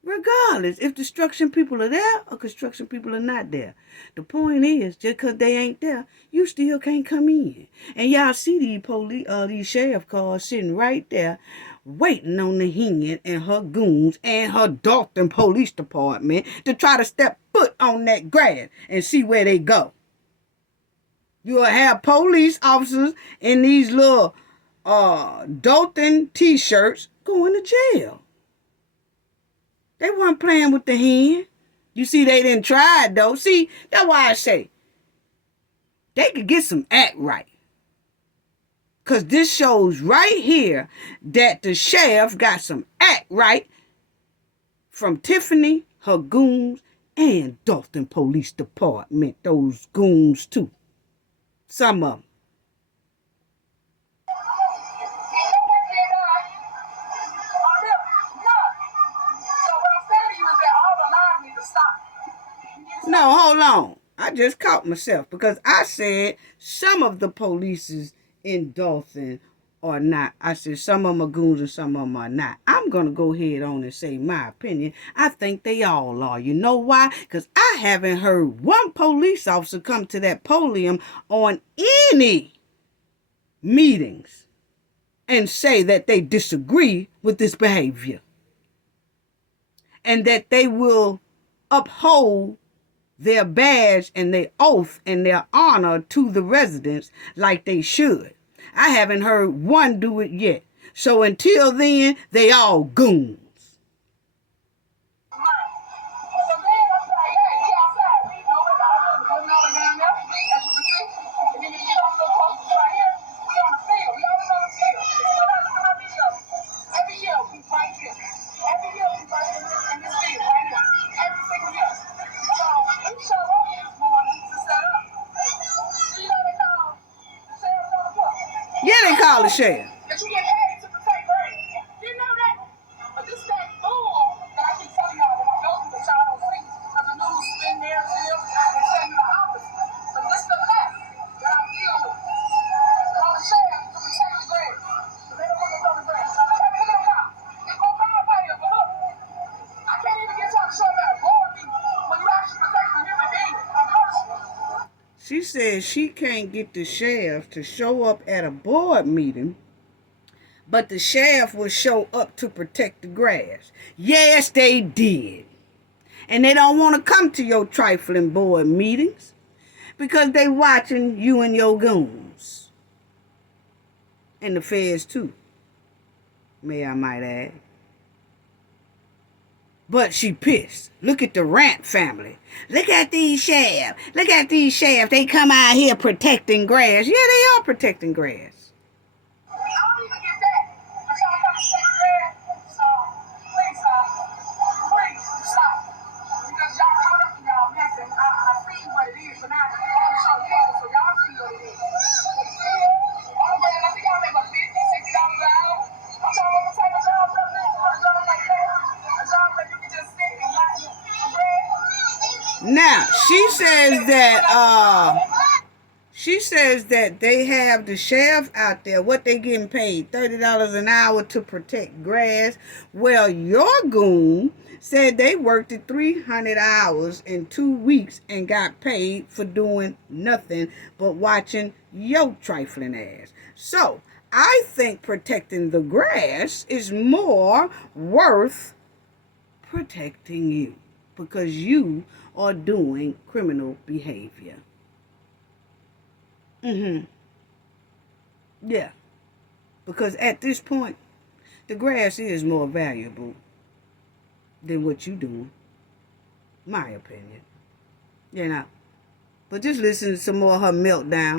Regardless, if construction people are there or construction people are not there. The point is, just because they ain't there, you still can't come in. And y'all see these sheriff cars sitting right there waiting on the Henyard and her goons and her Dolton police department to try to step foot on that grass and see where they go. You'll have police officers in these little Dolton t-shirts going to jail. They weren't playing with the hand. You see, they didn't try it, though. See, that's why I say they could get some act right. Because this shows right here that the sheriff got some act right from Tiffany, her goons, and Dolton Police Department. Those goons, too. Some of them. No, hold on. I just caught myself because I said some of the polices in Dolton are not. I said some of them are goons and some of them are not. I'm going to go ahead on and say my opinion. I think they all are. You know why? Because I haven't heard one police officer come to that podium on any meetings and say that they disagree with this behavior and that they will uphold their badge and their oath and their honor to the residents like they should. I haven't heard one do it yet. So until then, they all goons. Yeah, they call the sheriff. But you get paid to protect brain. You know that? But this that bull that I keep telling y'all that I go through that y'all don't see. Because the news spin narrative and tell you the opposite. But this the left that I'm dealing with. Call the sheriff to protect the brain. But they don't want to go to brain. So they got to get them out. It's going to come out here, but look. I can't even get y'all to show that board me when you actually protect the human being, a person. She says she can't get the sheriff to show up at a board meeting, but the sheriff will show up to protect the grass. Yes, they did. And they don't want to come to your trifling board meetings because they watching you and your goons. And the feds too, may I might add. But she pissed. Look at the Rant family. Look at these sheriffs. Look at these sheriffs. They come out here protecting grass. Yeah, they are protecting grass. I don't even get that. But y'all come protect grass. So, please stop. Because y'all caught up in y'all mess and I see what it is. But now I want to show you so y'all see what it is. I think y'all make about $50, $60 an hour. I'm trying to take a job up there. A job like that. A job that you can just sit and watch bread. says that they have the sheriff out there. What they getting paid? $30 an hour to protect grass. Well, your goon said they worked at 300 hours in 2 weeks and got paid for doing nothing but watching your trifling ass. So I think protecting the grass is more worth protecting you because you are doing criminal behavior. Yeah. Because at this point, the grass is more valuable than what you doing. My opinion. You know. But just listen to some more of her meltdown.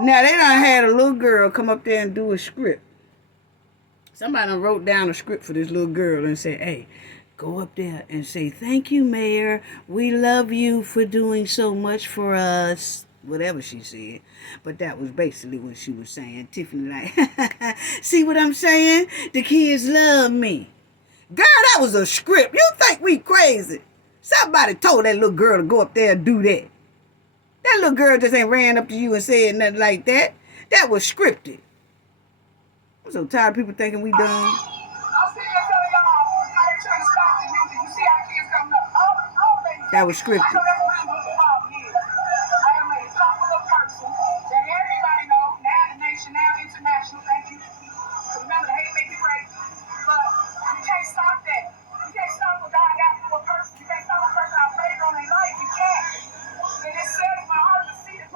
Now, they done had a little girl come up there and do a script. Somebody done wrote down a script for this little girl and said, hey, go up there and say, thank you, Mayor. We love you for doing so much for us. Whatever she said. But that was basically what she was saying. Tiffany like, see what I'm saying? The kids love me. Girl, that was a script. You think we crazy? Somebody told that little girl to go up there and do that. That little girl just ain't ran up to you and said nothing like that. That was scripted. I'm so tired of people thinking we done. That was scripted.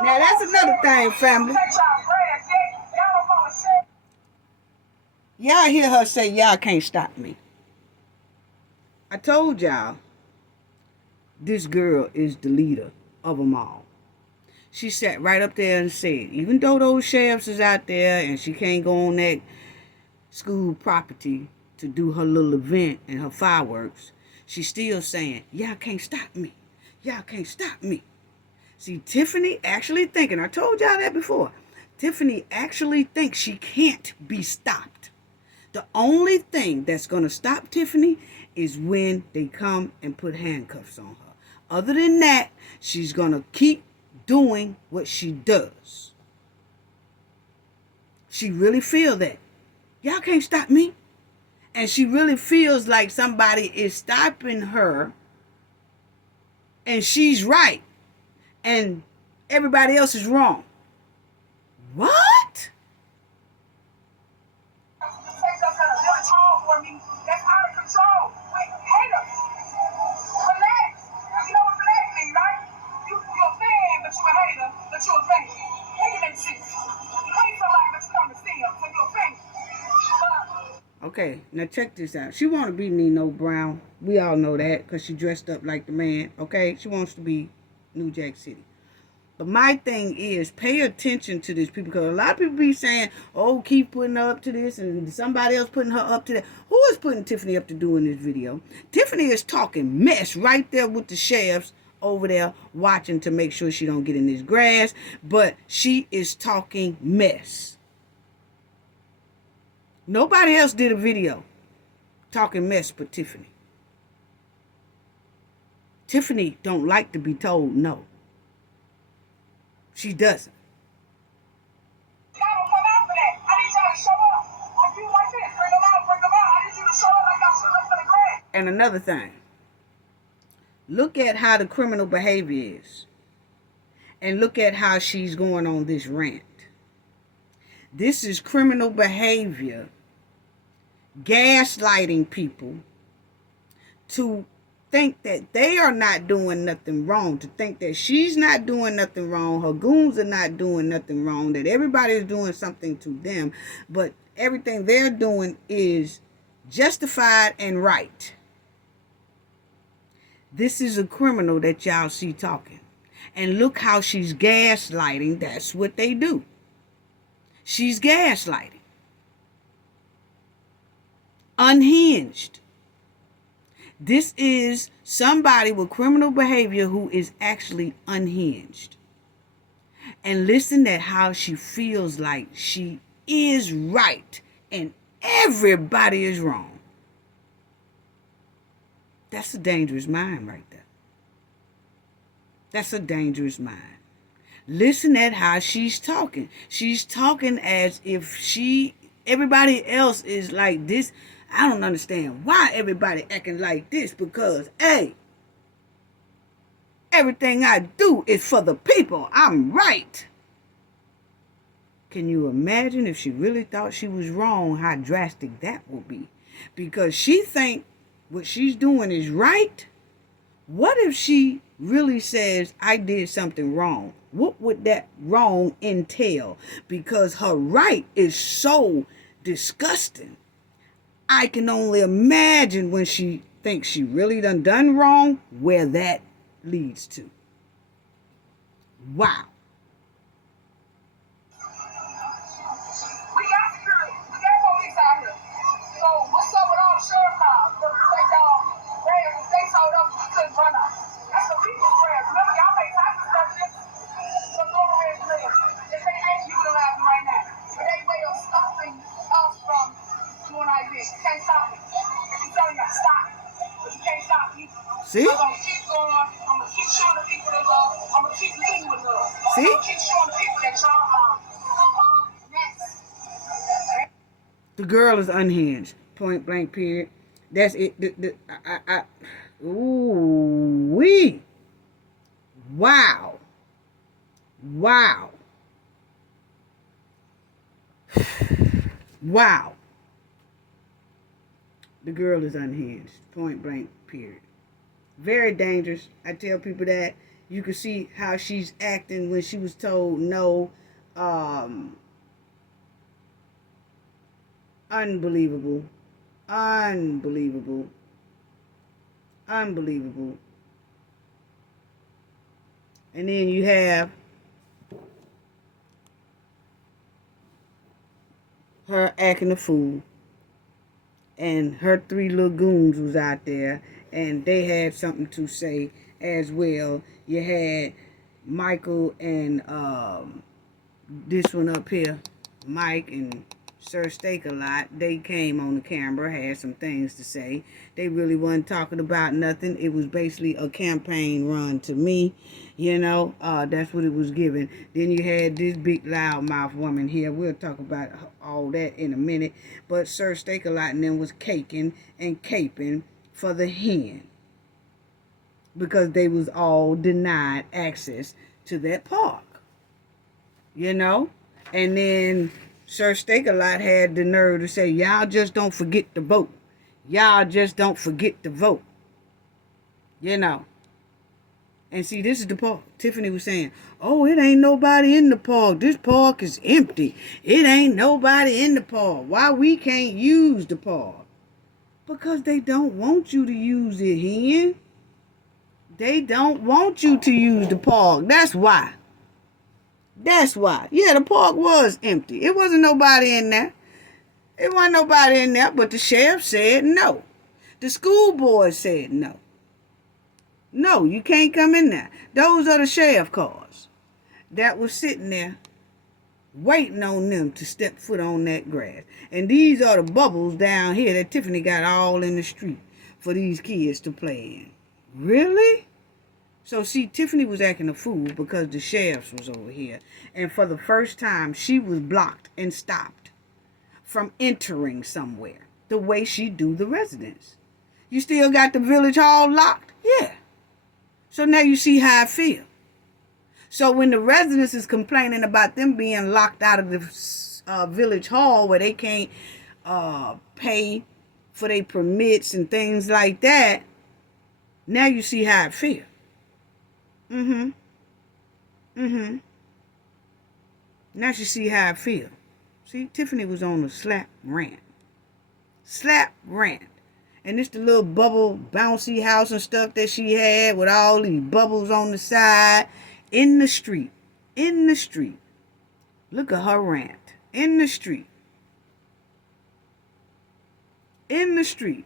Now that's another thing, family. Y'all hear her say, y'all can't stop me. I told y'all, this girl is the leader of them all. She sat right up there and said, even though those sheriffs is out there and she can't go on that school property to do her little event and her fireworks, she's still saying, y'all can't stop me. Y'all can't stop me. See, Tiffany actually thinking, I told y'all that before, Tiffany actually thinks she can't be stopped. The only thing that's going to stop Tiffany is when they come and put handcuffs on her. Other than that, she's going to keep doing what she does. She really feels that. Y'all can't stop me. And she really feels like somebody is stopping her. And she's right. And everybody else is wrong. What? Okay, now check this out. She want to be Nino Brown. We all know that because she dressed up like the man. Okay, she wants to be New Jack City. But my thing is, pay attention to this people, because a lot of people be saying, oh, keep putting her up to this and somebody else putting her up to that. Who is putting Tiffany up to doing this video? Tiffany is talking mess right there with the sheriffs over there watching to make sure she don't get in this grass, but she is talking mess. Nobody else did a video talking mess but Tiffany. Tiffany don't like to be told no. She doesn't. And another thing, look at how the criminal behavior is. And look at how she's going on this rant. This is criminal behavior, gaslighting people to think that they are not doing nothing wrong, to think that she's not doing nothing wrong, her goons are not doing nothing wrong, that everybody is doing something to them, but everything they're doing is justified and right. This is a criminal that y'all see talking. And look how she's gaslighting. That's what they do. She's gaslighting. Unhinged. This is somebody with criminal behavior who is actually unhinged. and listen at how she feels like she is right and everybody is wrong. That's a dangerous mind right there. That's a dangerous mind. Listen at how she's talking. She's talking as if everybody else is like this. I don't understand why everybody acting like this, because, hey, everything I do is for the people. I'm right. Can you imagine if she really thought she was wrong, how drastic that would be? Because she think what she's doing is right. What if she really says, I did something wrong? What would that wrong entail? Because her right is so disgusting. I can only imagine when she thinks she really done wrong, where that leads to. Wow. We got security. We got police out here. So what's up with all the sheriff cars? They told us we couldn't run out. That's the people's prayers. Remember, y'all pay taxes for this. So go ahead and live. If they ain't utilizing right now. But they way of stopping us from doing our thing. You can't stop it. I'm telling you, stop it. But you can't stop me. See? I'm gonna keep going. I'm gonna keep showing the people the love. I'm gonna keep leading with love. See? I'm gonna keep showing the people that y'all are next. The girl is unhinged. Point blank, period. That's it. Ooh, wee. Wow. Wow. Wow. The girl is unhinged. Point blank, period. Very dangerous. I tell people that. You can see how she's acting when she was told no. Unbelievable. Unbelievable. Unbelievable. And then you have her acting a fool. And her 3 little goons was out there, and they had something to say as well. You had Michael and this one up here, Mike and Sir Steak a lot. They came on the camera, had some things to say. They really wasn't talking about nothing. It was basically a campaign run to me. You know, that's what it was given. Then you had this big loudmouth woman here. We'll talk about all that in a minute. But Sir Steak a lot and them was caking and caping for the hen, because they was all denied access to that park. You know? And then Sir Steak-A-Lot had the nerve to say, y'all just don't forget to vote. Y'all just don't forget to vote. You know. And see, this is the park. Tiffany was saying, oh, it ain't nobody in the park. This park is empty. It ain't nobody in the park. Why we can't use the park? Because they don't want you to use it, hen. They don't want you to use the park. That's why. That's why. Yeah, the park was empty. It wasn't nobody in there. It wasn't nobody in there, but the sheriff said no. The school board said no. No, you can't come in there. Those are the sheriff cars that was sitting there waiting on them to step foot on that grass. And these are the bubbles down here that Tiffany got all in the street for these kids to play in. Really? So see, Tiffany was acting a fool because the sheriff was over here. And for the first time, she was blocked and stopped from entering somewhere the way she do the residents. You still got the village hall locked? Yeah. So now you see how I feel. So when the residents is complaining about them being locked out of the village hall where they can't pay for their permits and things like that, now you see how I feel. Now you see how I feel. See, Tiffany was on a slap rant. Slap rant. And it's the little bubble bouncy house and stuff that she had with all these bubbles on the side. In the street. In the street. Look at her rant. In the street. In the street.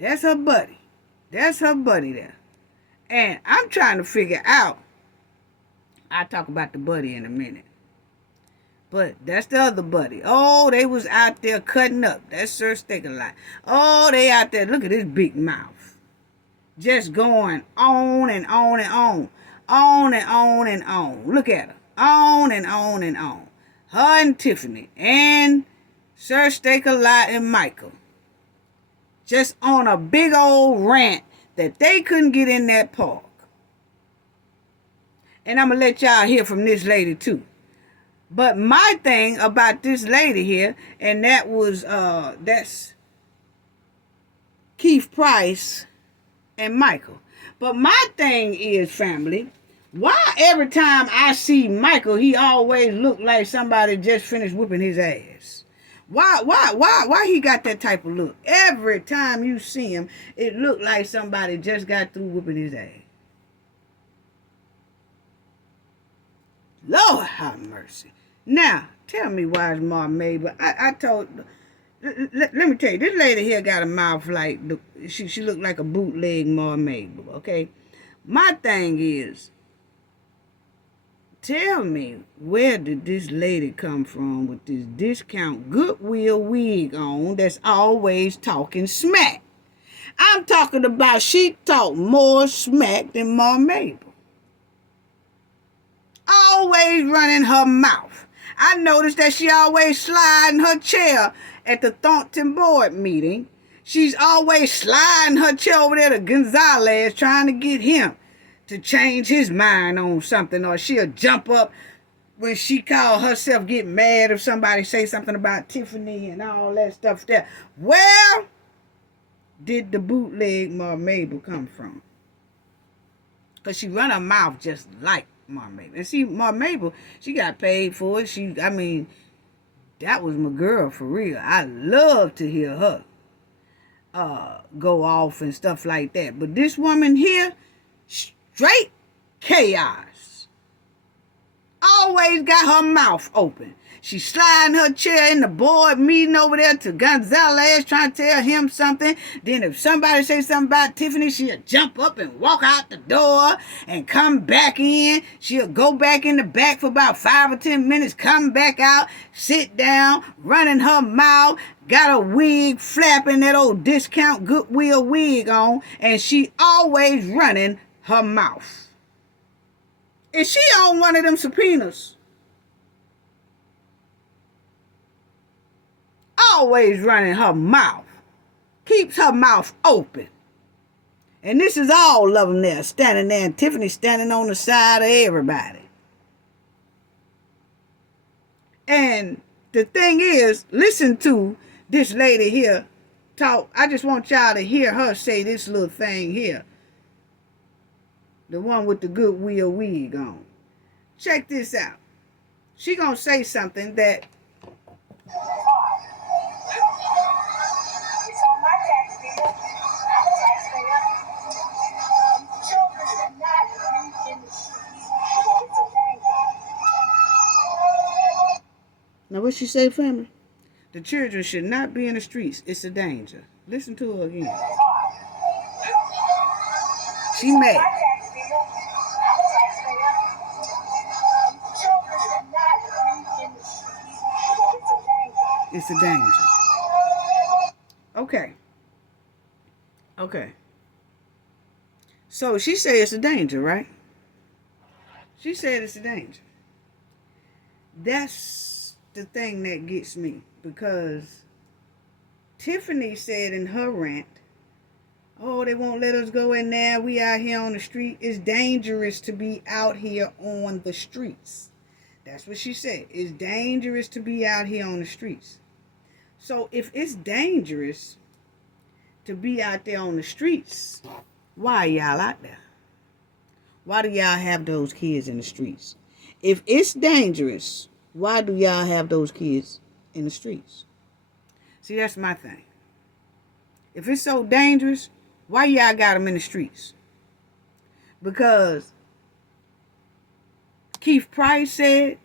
That's her buddy. That's her buddy there. And I'm trying to figure out I'll talk about the buddy in a minute. But that's the other buddy. Oh, they was out there cutting up. That's Sir Steak-a-Lot. Oh, they out there. Look at his big mouth. Just going on and on and on. On and on and on. Look at her. On and on and on. Her and Tiffany and Sir Steak-a-Lot and Michael. Just on a big old rant that they couldn't get in that park. And I'm going to let y'all hear from this lady too. But my thing about this lady here, and that's Keith Price and Michael. But my thing is, family, why every time I see Michael, he always look like somebody just finished whipping his ass? Why he got that type of look? Every time you see him, it look like somebody just got through whipping his ass. Lord have mercy. Now, tell me why is Ma Mabel. I told, let me tell you, this lady here got a mouth like, she looked like a bootleg Ma Mabel, okay? My thing is, tell me, where did this lady come from with this discount Goodwill wig on that's always talking smack? I'm talking about she talk more smack than Ma Mabel. Always running her mouth. I noticed that she always sliding her chair at the Dolton board meeting. She's always sliding her chair over there to Gonzalez, trying to get him to change his mind on something, or she'll jump up when she call herself get mad if somebody say something about Tiffany and all that stuff there. Where did the bootleg Ma Mabel come from? Because she run her mouth just like Ma Mabel. And see, Ma Mabel, she got paid for it. That was my girl for real. I love to hear her go off and stuff like that. But this woman here, straight chaos. Always got her mouth open. She sliding her chair in the board meeting over there to Gonzalez, trying to tell him something. Then if somebody say something about Tiffany, she'll jump up and walk out the door and come back in. She'll go back in the back for about 5 or 10 minutes, come back out, sit down, running her mouth, got a wig flapping, that old discount Goodwill wig on, and she always running her mouth. Is she on one of them subpoenas? Always running her mouth. Keeps her mouth open. And this is all of them there, standing there, and Tiffany standing on the side of everybody. And the thing is, listen to this lady here talk. I just want y'all to hear her say this little thing here. The one with the Goodwill wig on. Check this out. She gonna say something that now, what she say, family? The children should not be in the streets. It's a danger. Listen to her again. She mad. It's a danger. Okay. So she said it's a danger, right? She said it's a danger. That's the thing that gets me, because Tiffany said in her rant, oh, they won't let us go in there. We out here on the street. It's dangerous to be out here on the streets. That's what she said. It's dangerous to be out here on the streets. So if it's dangerous to be out there on the streets, why are y'all out there? Why do y'all have those kids in the streets? If it's dangerous, why do y'all have those kids in the streets? See, that's my thing. If it's so dangerous, why y'all got them in the streets? Because Keith Price said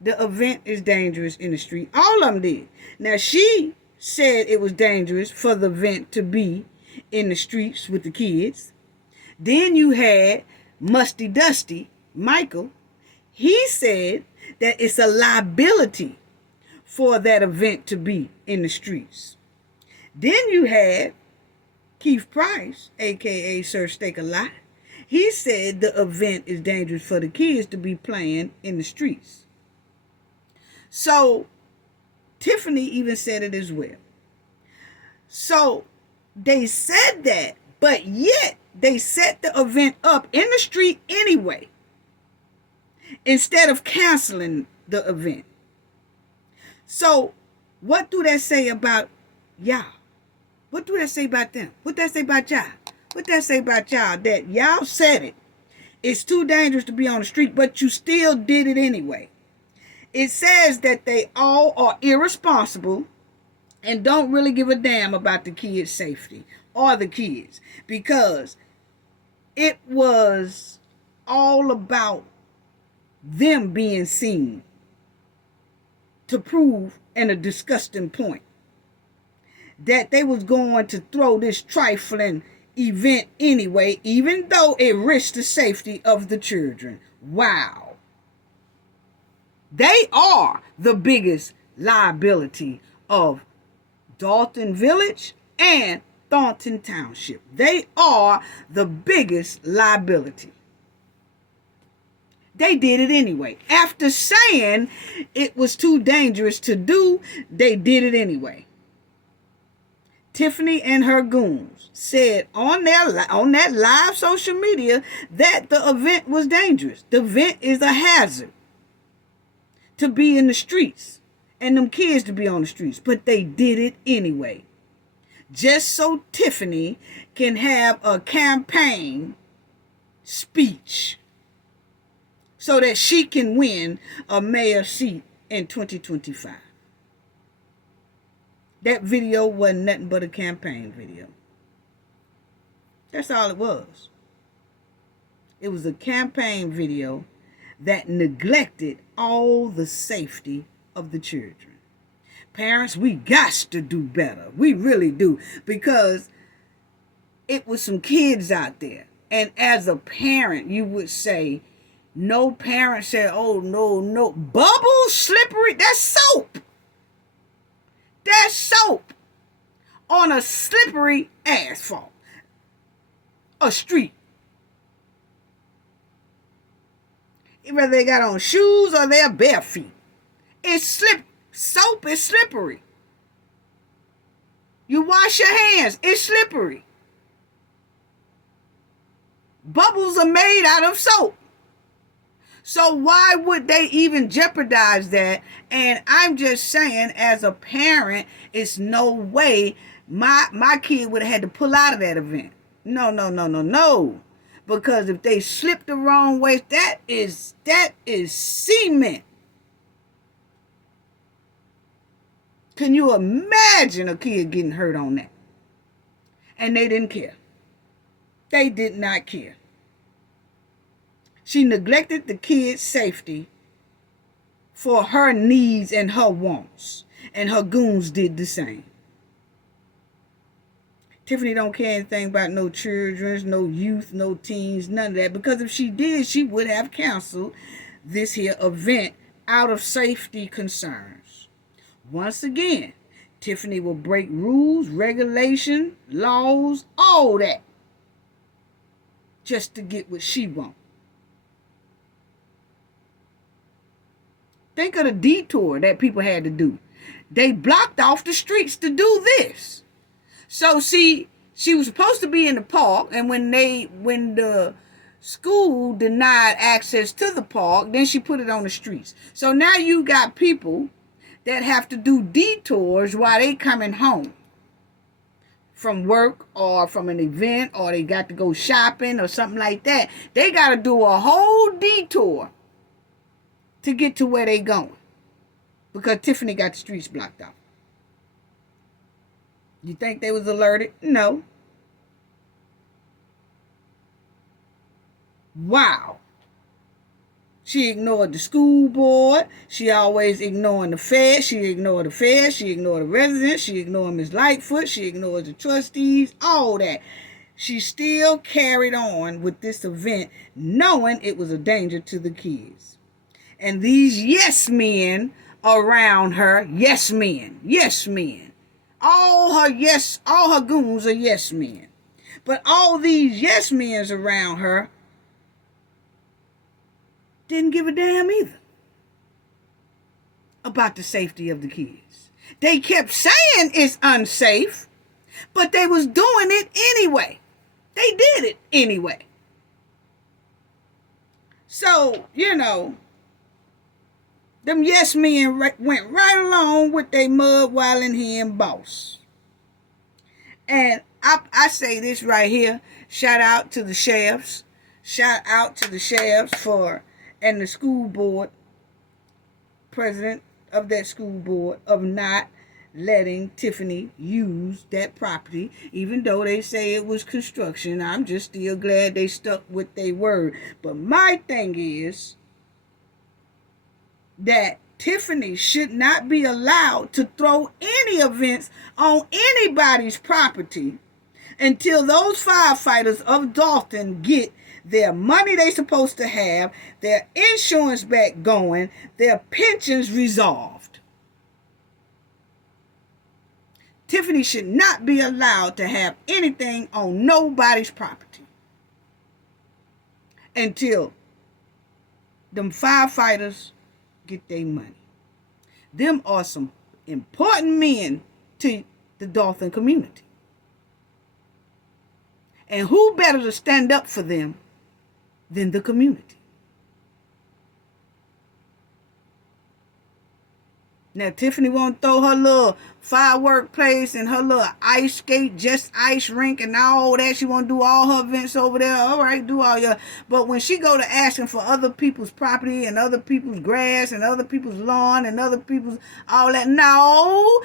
the event is dangerous in the street. All of them did. Now, she said it was dangerous for the event to be in the streets with the kids. Then you had Musty Dusty, Michael. He said that it's a liability for that event to be in the streets. Then you had Keith Price, a.k.a. Sir Steak a Lot. He said the event is dangerous for the kids to be playing in the streets. So Tiffany even said it as well. So they said that, but yet they set the event up in the street anyway, instead of canceling the event. So what do that say about y'all? What do that say about them? What that say about y'all? What that say about y'all? That y'all said it. It's too dangerous to be on the street, but you still did it anyway. It says that they all are irresponsible and don't really give a damn about the kids' safety or the kids, because it was all about them being seen to prove and a disgusting point that they was going to throw this trifling event anyway, even though it risked the safety of the children. Wow. They are the biggest liability of Dolton Village and Thornton Township. They are the biggest liability. They did it anyway. After saying it was too dangerous to do, they did it anyway. Tiffany and her goons said on that live social media that the event was dangerous. The event is a hazard to be in the streets and them kids to be on the streets. But they did it anyway. Just so Tiffany can have a campaign speech so that she can win a mayor seat in 2025. That video wasn't nothing but a campaign video. That's all it was. It was a campaign video that neglected all the safety of the children. Parents, we got to do better. We really do. Because it was some kids out there. And as a parent, you would say, no parent said, oh, no. Bubble, slippery, that's soap. That's soap on a slippery asphalt. A street. Whether they got on shoes or they're bare feet. It's soap is slippery. You wash your hands, it's slippery. Bubbles are made out of soap. So why would they even jeopardize that? And I'm just saying, as a parent, it's no way my kid would have had to pull out of that event. No. Because if they slip the wrong way, that is cement. Can you imagine a kid getting hurt on that? And they didn't care. They did not care. She neglected the kids' safety for her needs and her wants. And her goons did the same. Tiffany don't care anything about no children, no youth, no teens, none of that. Because if she did, she would have canceled this here event out of safety concerns. Once again, Tiffany will break rules, regulation, laws, all that, just to get what she wants. Think of the detour that people had to do. They blocked off the streets to do this. So see, she was supposed to be in the park, and when the school denied access to the park, then she put it on the streets. So now you got people that have to do detours while they coming home from work or from an event, or they got to go shopping or something like that. They got to do a whole detour to get to where they going, because Tiffany got the streets blocked off. You think they was alerted? No. Wow. She ignored the school board. She always ignoring the feds. She ignored the feds. She ignored the residents. She ignored Ms. Lightfoot. She ignored the trustees. All that. She still carried on with this event, knowing it was a danger to the kids. And these yes men around her, yes men, yes men. All her goons are yes men. But all these yes men around her didn't give a damn either about the safety of the kids. They kept saying it's unsafe, but they was doing it anyway. They did it anyway. So, them yes men went right along with their mud wilding hen boss. And I say this right here. Shout out to the sheriffs. Shout out to the sheriffs and the school board, president of that school board, of not letting Tiffany use that property, even though they say it was construction. I'm just still glad they stuck with their word. But my thing is that Tiffany should not be allowed to throw any events on anybody's property until those firefighters of Dolton get their money they supposed to have, their insurance back going, their pensions resolved. Tiffany should not be allowed to have anything on nobody's property until them firefighters get their money. Them are some important men to the Dolton community. And who better to stand up for them than the community? Now, Tiffany won't throw her little firework place and her little ice skate, just ice rink and all that. She won't do all her events over there. All right, do all your... But when she go to asking for other people's property and other people's grass and other people's lawn and other people's all that, no.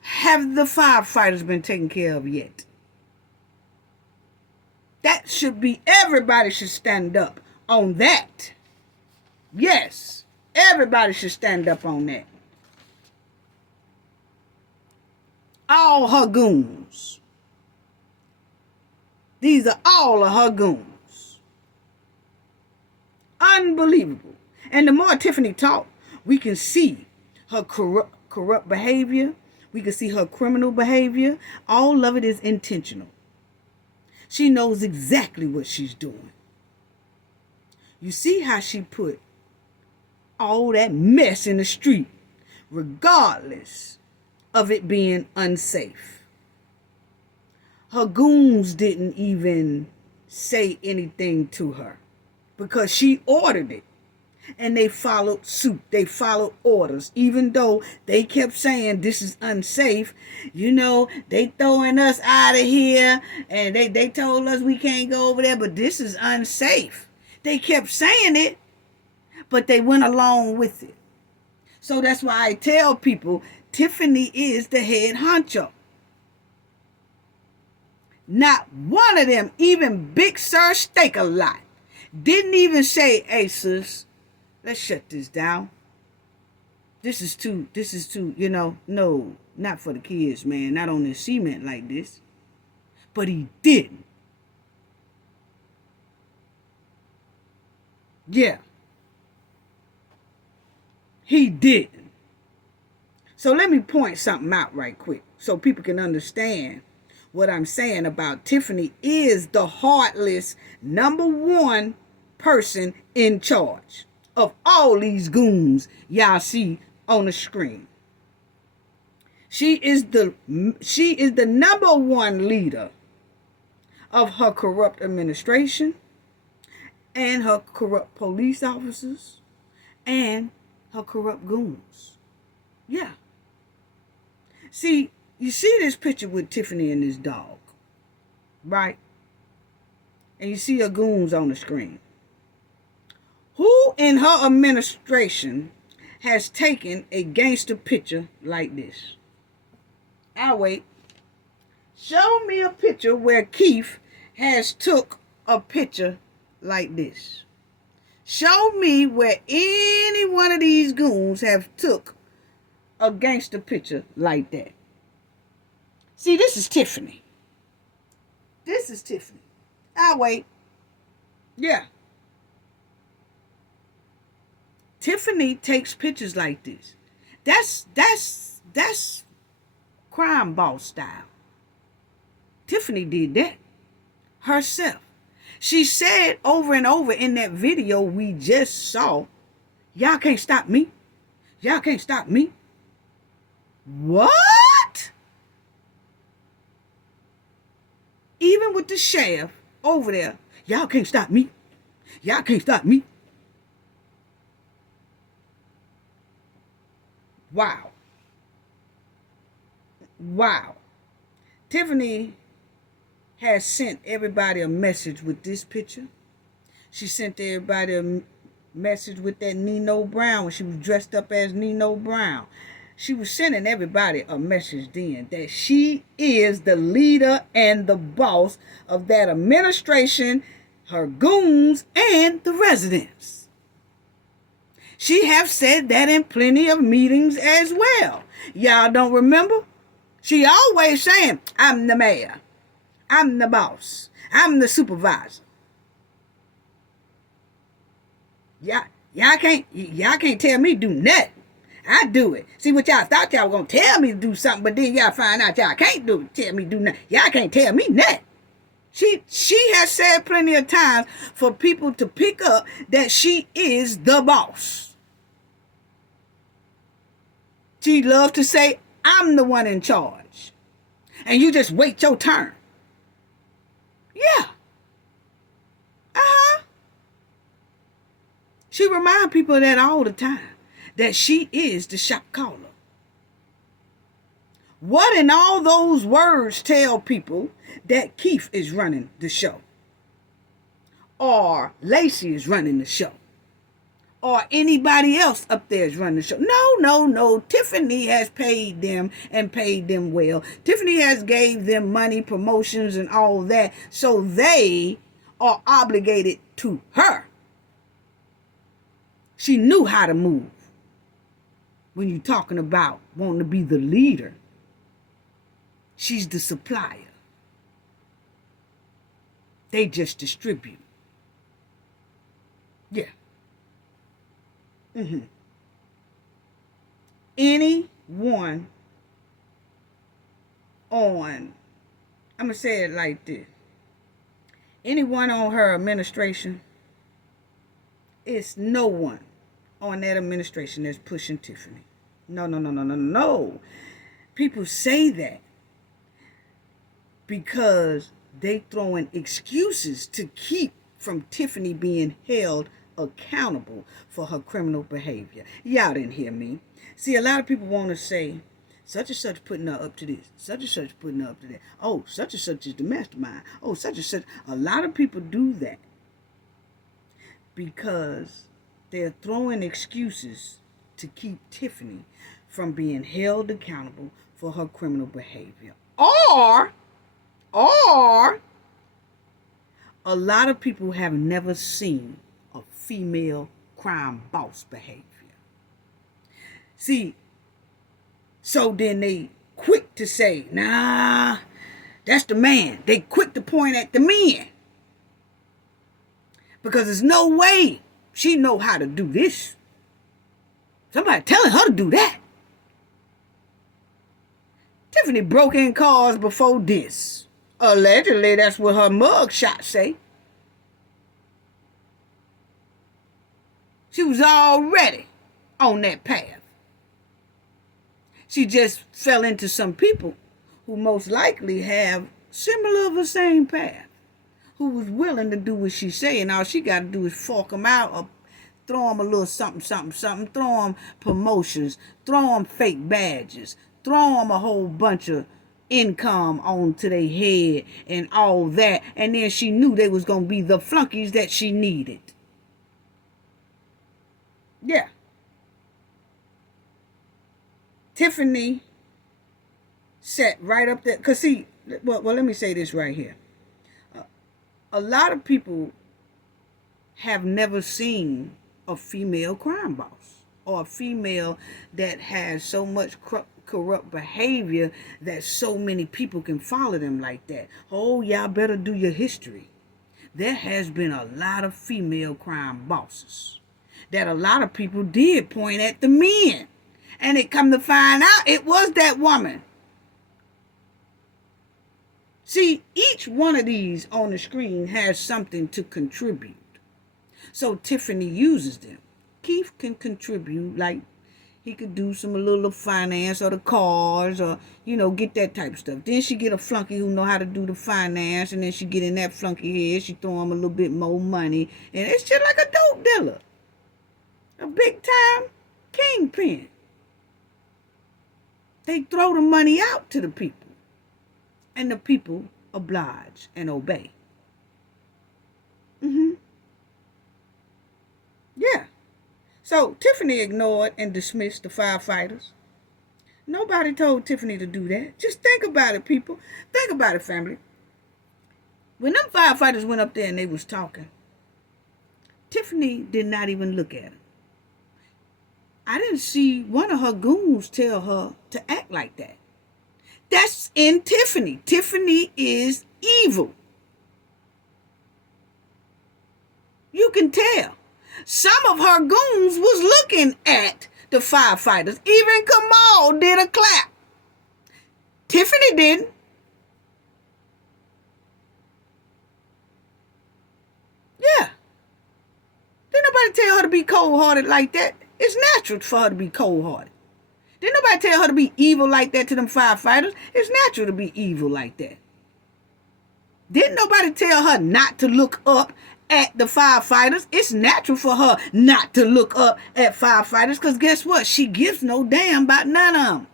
Have the firefighters been taken care of yet? That should be... Everybody should stand up on that. Yes, everybody should stand up on that. All her goons. These are all of her goons. Unbelievable. And the more Tiffany talk, we can see her corrupt behavior. We can see her criminal behavior. All of it is intentional. She knows exactly what she's doing. You see how she put all that mess in the street, regardless of it being unsafe. Her goons didn't even say anything to her because she ordered it. And they followed suit. They followed orders. Even though they kept saying this is unsafe. They throwing us out of here. And they told us we can't go over there. But this is unsafe. They kept saying it. But they went along with it. So that's why I tell people, Tiffany is the head honcho. Not one of them, even Big Sir Steak-a-Lot, didn't even say, hey, sis, let's shut this down. This is too, no, not for the kids, man. Not on this cement like this. But he didn't. Yeah. He didn't. So let me point something out right quick so people can understand what I'm saying about Tiffany is the heartless #1 person in charge of all these goons y'all see on the screen. She is the #1 leader of her corrupt administration and her corrupt police officers and her corrupt goons. Yeah. See, you see this picture with Tiffany and this dog, right? And you see her goons on the screen. Who in her administration has taken a gangster picture like this? I'll wait. Show me a picture where Keith has took a picture like this. Show me where any one of these goons have took a gangster picture like that. See, this is Tiffany. This is Tiffany. I'll wait. Yeah. Tiffany takes pictures like this. That's crime boss style. Tiffany did that herself. She said over and over in that video we just saw, y'all can't stop me. Y'all can't stop me. What? Even with the sheriff over there, y'all can't stop me. Y'all can't stop me. Wow. Wow. Tiffany has sent everybody a message with this picture. She sent everybody a message with that Nino Brown when she was dressed up as Nino Brown. She was sending everybody a message then that she is the leader and the boss of that administration, her goons, and the residents. She have said that in plenty of meetings as well. Y'all don't remember? She always saying, I'm the mayor. I'm the boss. I'm the supervisor. Y'all can't tell me to do nothing. I do it. See what y'all thought y'all were gonna tell me to do something, but then y'all find out y'all can't do it. Tell me to do nothing. Y'all can't tell me nothing. She has said plenty of times for people to pick up that she is the boss. She loves to say, I'm the one in charge. And you just wait your turn. Yeah. She reminds people of that all the time. That she is the shot caller. What in all those words tell people that Keith is running the show? Or Lacey is running the show? Or anybody else up there is running the show? No. Tiffany has paid them and paid them well. Tiffany has gave them money, promotions, and all that. So they are obligated to her. She knew how to move. When you're talking about wanting to be the leader, she's the supplier. They just distribute. Yeah. Anyone on, I'm going to say it like this. Anyone on her administration, it's no one on that administration that's pushing Tiffany. No. People say that because they throwing excuses to keep from Tiffany being held accountable for her criminal behavior. Y'all didn't hear me. See, a lot of people want to say, such and such putting her up to this, such and such putting her up to that. Oh, such and such is the mastermind. Oh, such and such. A lot of people do that because they're throwing excuses to keep Tiffany from being held accountable for her criminal behavior. Or a lot of people have never seen a female crime boss behavior. See, so then they quick to say, nah, that's the man. They quick to point at the men. Because there's no way she know how to do this. Somebody telling her to do that. Tiffany broke in cars before this. Allegedly, that's what her mug shot say. She was already on that path. She just fell into some people who most likely have similar of the same path, who was willing to do what she say, and all she got to do is fork them out or throw them a little something, throw them promotions, throw them fake badges, throw them a whole bunch of income onto their head and all that, and then she knew they was going to be the flunkies that she needed. Yeah. Tiffany sat right up there. Because see, well, let me say this right here. A lot of people have never seen a female crime boss or a female that has so much corrupt behavior that so many people can follow them like that. Oh, y'all better do your history. There has been a lot of female crime bosses. that a lot of people did point at the men. And it come to find out it was that woman. See, each one of these on the screen has something to contribute. So Tiffany uses them. Keith can contribute, like he could do some little finance or the cars or, get that type of stuff. Then she get a flunky who know how to do the finance, and then she get in that flunky head. She throw him a little bit more money. And it's just like a dope dealer. A big time kingpin. They throw the money out to the people. And the people oblige and obey. Yeah. So Tiffany ignored and dismissed the firefighters. Nobody told Tiffany to do that. Just think about it, people. Think about it, family. When them firefighters went up there and they was talking, Tiffany did not even look at him. I didn't see one of her goons tell her to act like that. That's in Tiffany. Tiffany is evil. You can tell. Some of her goons was looking at the firefighters. Even Kamal did a clap. Tiffany didn't. Yeah. Didn't nobody tell her to be cold-hearted like that. It's natural for her to be cold-hearted. Didn't nobody tell her to be evil like that to them firefighters. It's natural to be evil like that. Didn't nobody tell her not to look up at the firefighters. It's natural for her not to look up at firefighters, because guess what? She gives no damn about none of them.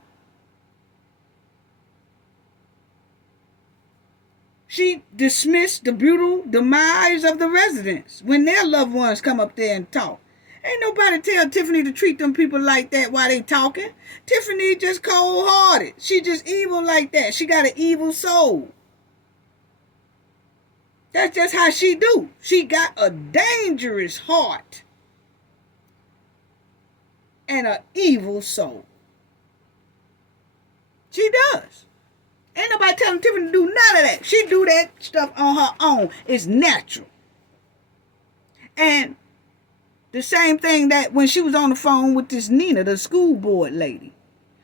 She dismissed the brutal demise of the residents when their loved ones come up there and talk. Ain't nobody tell Tiffany to treat them people like that while they talking. Tiffany just cold-hearted. She just evil like that. She got an evil soul. That's just how she do. She got a dangerous heart and an evil soul. She does. Ain't nobody telling Tiffany to do none of that. She do that stuff on her own. It's natural. And the same thing that when she was on the phone with this Nina, the school board lady.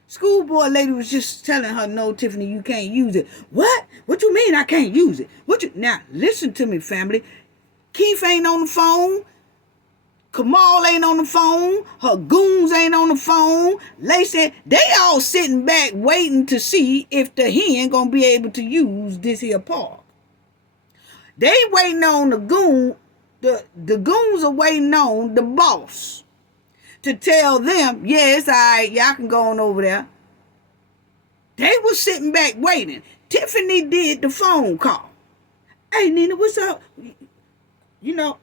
School board lady was just telling her, no, Tiffany, you can't use it. What? What you mean I can't use it? Now, listen to me, family. Keith ain't on the phone. Kamal ain't on the phone. Her goons ain't on the phone. Lacey, they all sitting back waiting to see if the hen gonna be able to use this here park. They waiting on the goon. The goons are waiting on the boss to tell them, yes, all right, y'all can go on over there. They was sitting back waiting. Tiffany did the phone call. Hey, Nina, what's up?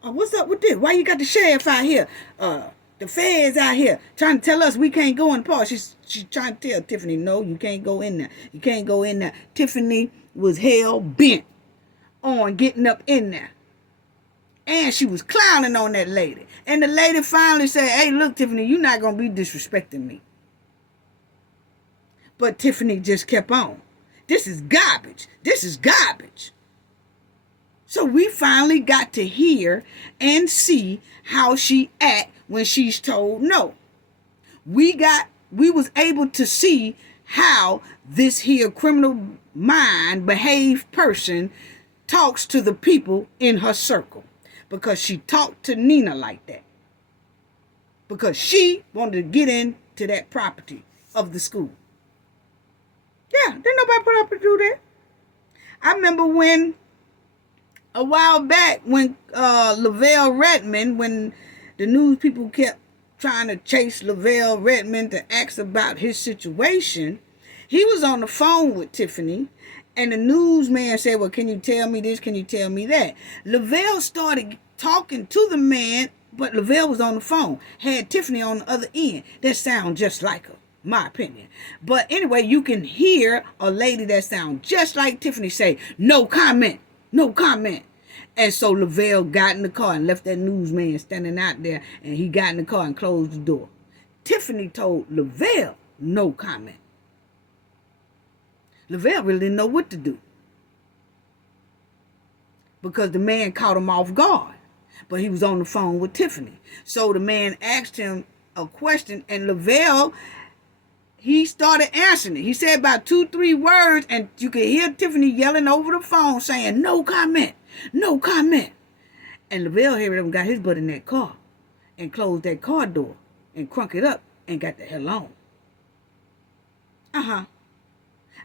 What's up with this? Why you got the sheriff out here? The feds out here trying to tell us we can't go in the park. She's trying to tell Tiffany, no, you can't go in there. You can't go in there. Tiffany was hell bent on getting up in there. And she was clowning on that lady. And the lady finally said, hey, look, Tiffany, you're not going to be disrespecting me. But Tiffany just kept on. This is garbage. This is garbage. So we finally got to hear and see how she act when she's told no. We was able to see how this here criminal mind behaved person talks to the people in her circle. Because she talked to Nina like that. Because she wanted to get into that property of the school. Yeah, didn't nobody put up to do that. I remember when, a while back, when Lavelle Redmond, when the news people kept trying to chase Lavelle Redmond to ask about his situation, he was on the phone with Tiffany. And the newsman said, well, can you tell me this? Can you tell me that? Lavelle started talking to the man, but Lavelle was on the phone. Had Tiffany on the other end. That sound just like her, my opinion. But anyway, you can hear a lady that sound just like Tiffany say, no comment, no comment. And so Lavelle got in the car and left that newsman standing out there. And he got in the car and closed the door. Tiffany told Lavelle, no comment. Lavelle really didn't know what to do. Because the man caught him off guard. but he was on the phone with Tiffany. So the man asked him a question, and Lavelle, he started answering it. He said about 2-3 words, and you could hear Tiffany yelling over the phone saying, "No comment, no comment." And Lavelle heard him, got his butt in that car and closed that car door and crunk it up and got the hell on. I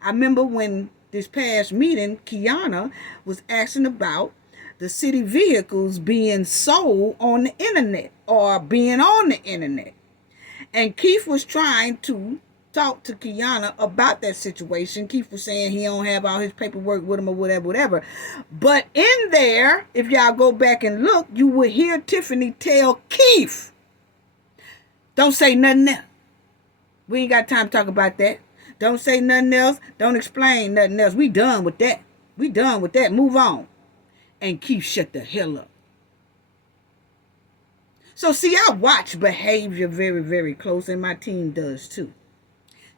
remember when this past meeting, Kiana was asking about the city vehicles being sold on the internet or being on the internet. And Keith was trying to talk to Kiana about that situation. Keith was saying he don't have all his paperwork with him or whatever. But in there, if y'all go back and look, you would hear Tiffany tell Keith, "Don't say nothing else. We ain't got time to talk about that. Don't say nothing else. Don't explain nothing else. We done with that. We done with that. Move on." And Keith shut the hell up. So see, I watch behavior very, very close, and my team does too.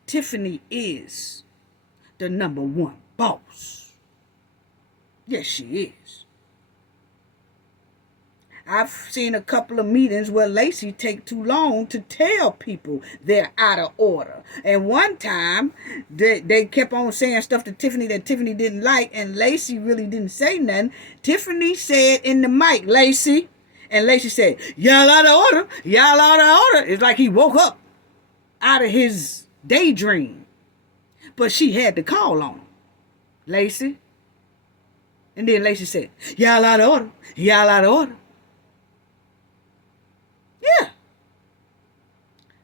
Tiffany is the #1 boss. Yes, she is. I've seen a couple of meetings where Lacey take too long to tell people they're out of order. And one time, they kept on saying stuff to Tiffany that Tiffany didn't like, and Lacey really didn't say nothing. Tiffany said in the mic, "Lacey," and Lacey said, "Y'all out of order, y'all out of order." It's like he woke up out of his daydream. But she had to call on him, "Lacey." And then Lacey said, "Y'all out of order, y'all out of order." Yeah.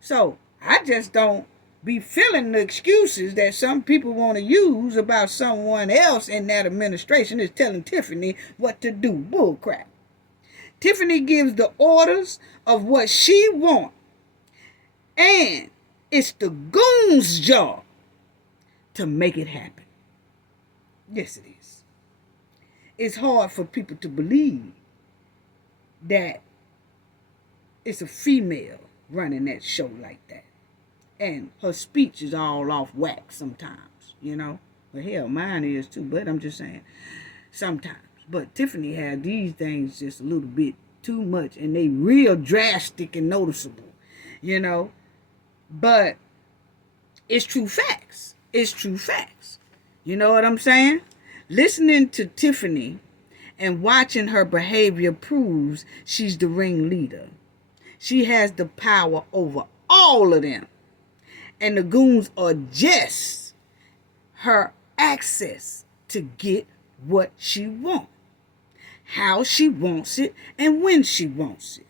So I just don't be feeling the excuses that some people want to use about someone else in that administration is telling Tiffany what to do. Bull crap. Tiffany gives the orders of what she wants. And it's the goons' job to make it happen. Yes, it is. It's hard for people to believe that it's a female running that show like that. And her speech is all off whack sometimes, you know. Well, hell, mine is too, but I'm just saying sometimes. But Tiffany had these things just a little bit too much, and they real drastic and noticeable, you know. But it's true facts. It's true facts. You know what I'm saying? Listening to Tiffany and watching her behavior proves she's the ringleader. She has the power over all of them. And the goons are just her access to get what she wants. How she wants it and when she wants it.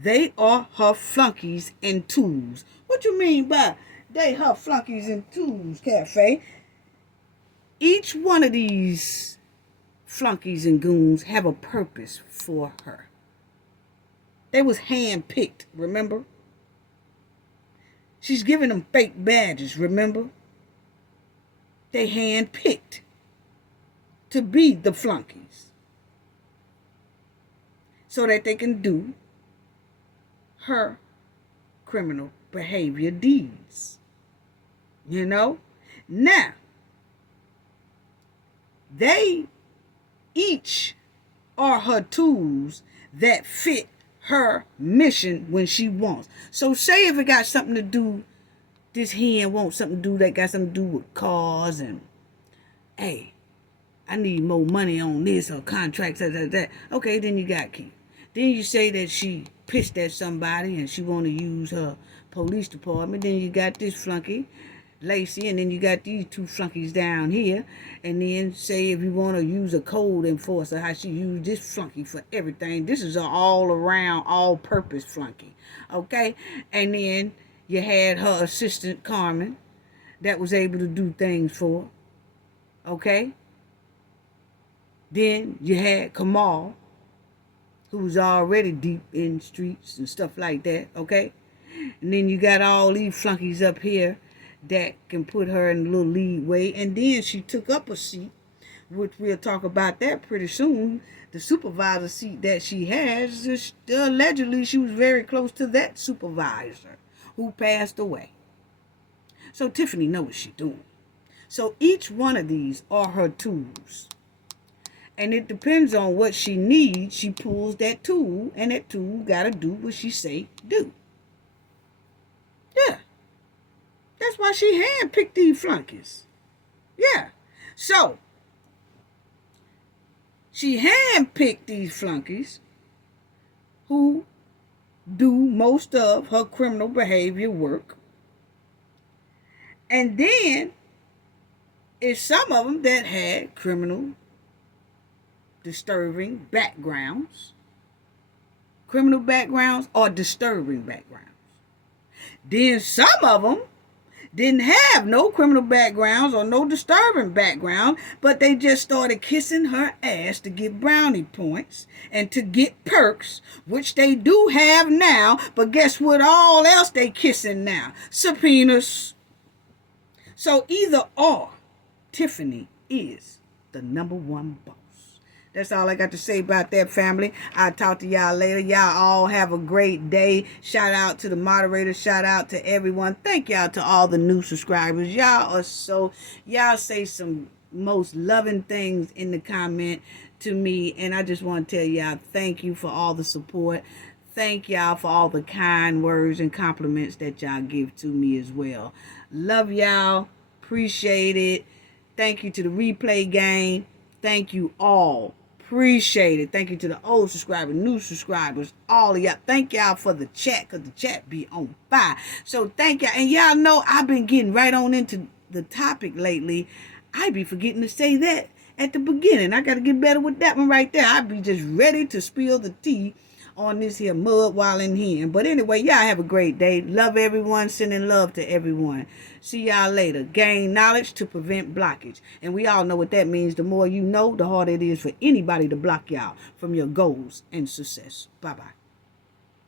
They are her flunkies and tools. What you mean by they her flunkies and tools, Cafe? Each one of these flunkies and goons have a purpose for her. They was hand-picked, remember? She's giving them fake badges, remember? They hand-picked to be the flunkies so that they can do her criminal behavior deeds. You know? Now, they each are her tools that fit her mission when she wants. So say if it got something to do, this hen wants something to do that got something to do with cars and, hey, I need more money on this or contracts, that. Okay, then you got Keith. Then you say that she pissed at somebody and she want to use her police department. Then you got this flunky, Lacey, and then you got these two flunkies down here. And then say if you want to use a code enforcer, how she used this flunky for everything. This is an all-around, all-purpose flunky. Okay? And then you had her assistant, Carmen, that was able to do things for her. Okay? Then you had Kamal, who was already deep in streets and stuff like that, okay? And then you got all these flunkies up here that can put her in a little lead way. And then she took up a seat, which we'll talk about that pretty soon. The supervisor seat that she has, allegedly she was very close to that supervisor who passed away. So Tiffany knows what she's doing. So each one of these are her tools. And it depends on what she needs. She pulls that tool, and that tool got to do what she say do. Yeah. That's why she handpicked these flunkies. Yeah. So, she handpicked these flunkies who do most of her criminal behavior work. And then, it's some of them that had criminal disturbing backgrounds. Criminal backgrounds or disturbing backgrounds. Then some of them didn't have no criminal backgrounds or no disturbing background, but they just started kissing her ass to get brownie points and to get perks, which they do have now. But guess what all else they kissing now? Subpoenas. So either or, Tiffany is the #1 boss. That's all I got to say about that, family. I'll talk to y'all later. Y'all all have a great day. Shout out to the moderator. Shout out to everyone. Thank y'all to all the new subscribers. Y'all say some most loving things in the comment to me. And I just want to tell y'all thank you for all the support. Thank y'all for all the kind words and compliments that y'all give to me as well. Love y'all. Appreciate it. Thank you to the replay gang. Thank you all. Appreciate it. Thank you to the old subscribers, new subscribers, all of y'all. Thank y'all for the chat, because the chat be on fire. So thank y'all. And y'all know I've been getting right on into the topic lately. I be forgetting to say that at the beginning. I got to get better with that one right there. I be just ready to spill the tea on this here mud while in here. But anyway, y'all have a great day. Love everyone. Sending love to everyone. See y'all later. Gain knowledge to prevent blockage. And we all know what that means. The more you know, the harder it is for anybody to block y'all from your goals and success. Bye-bye.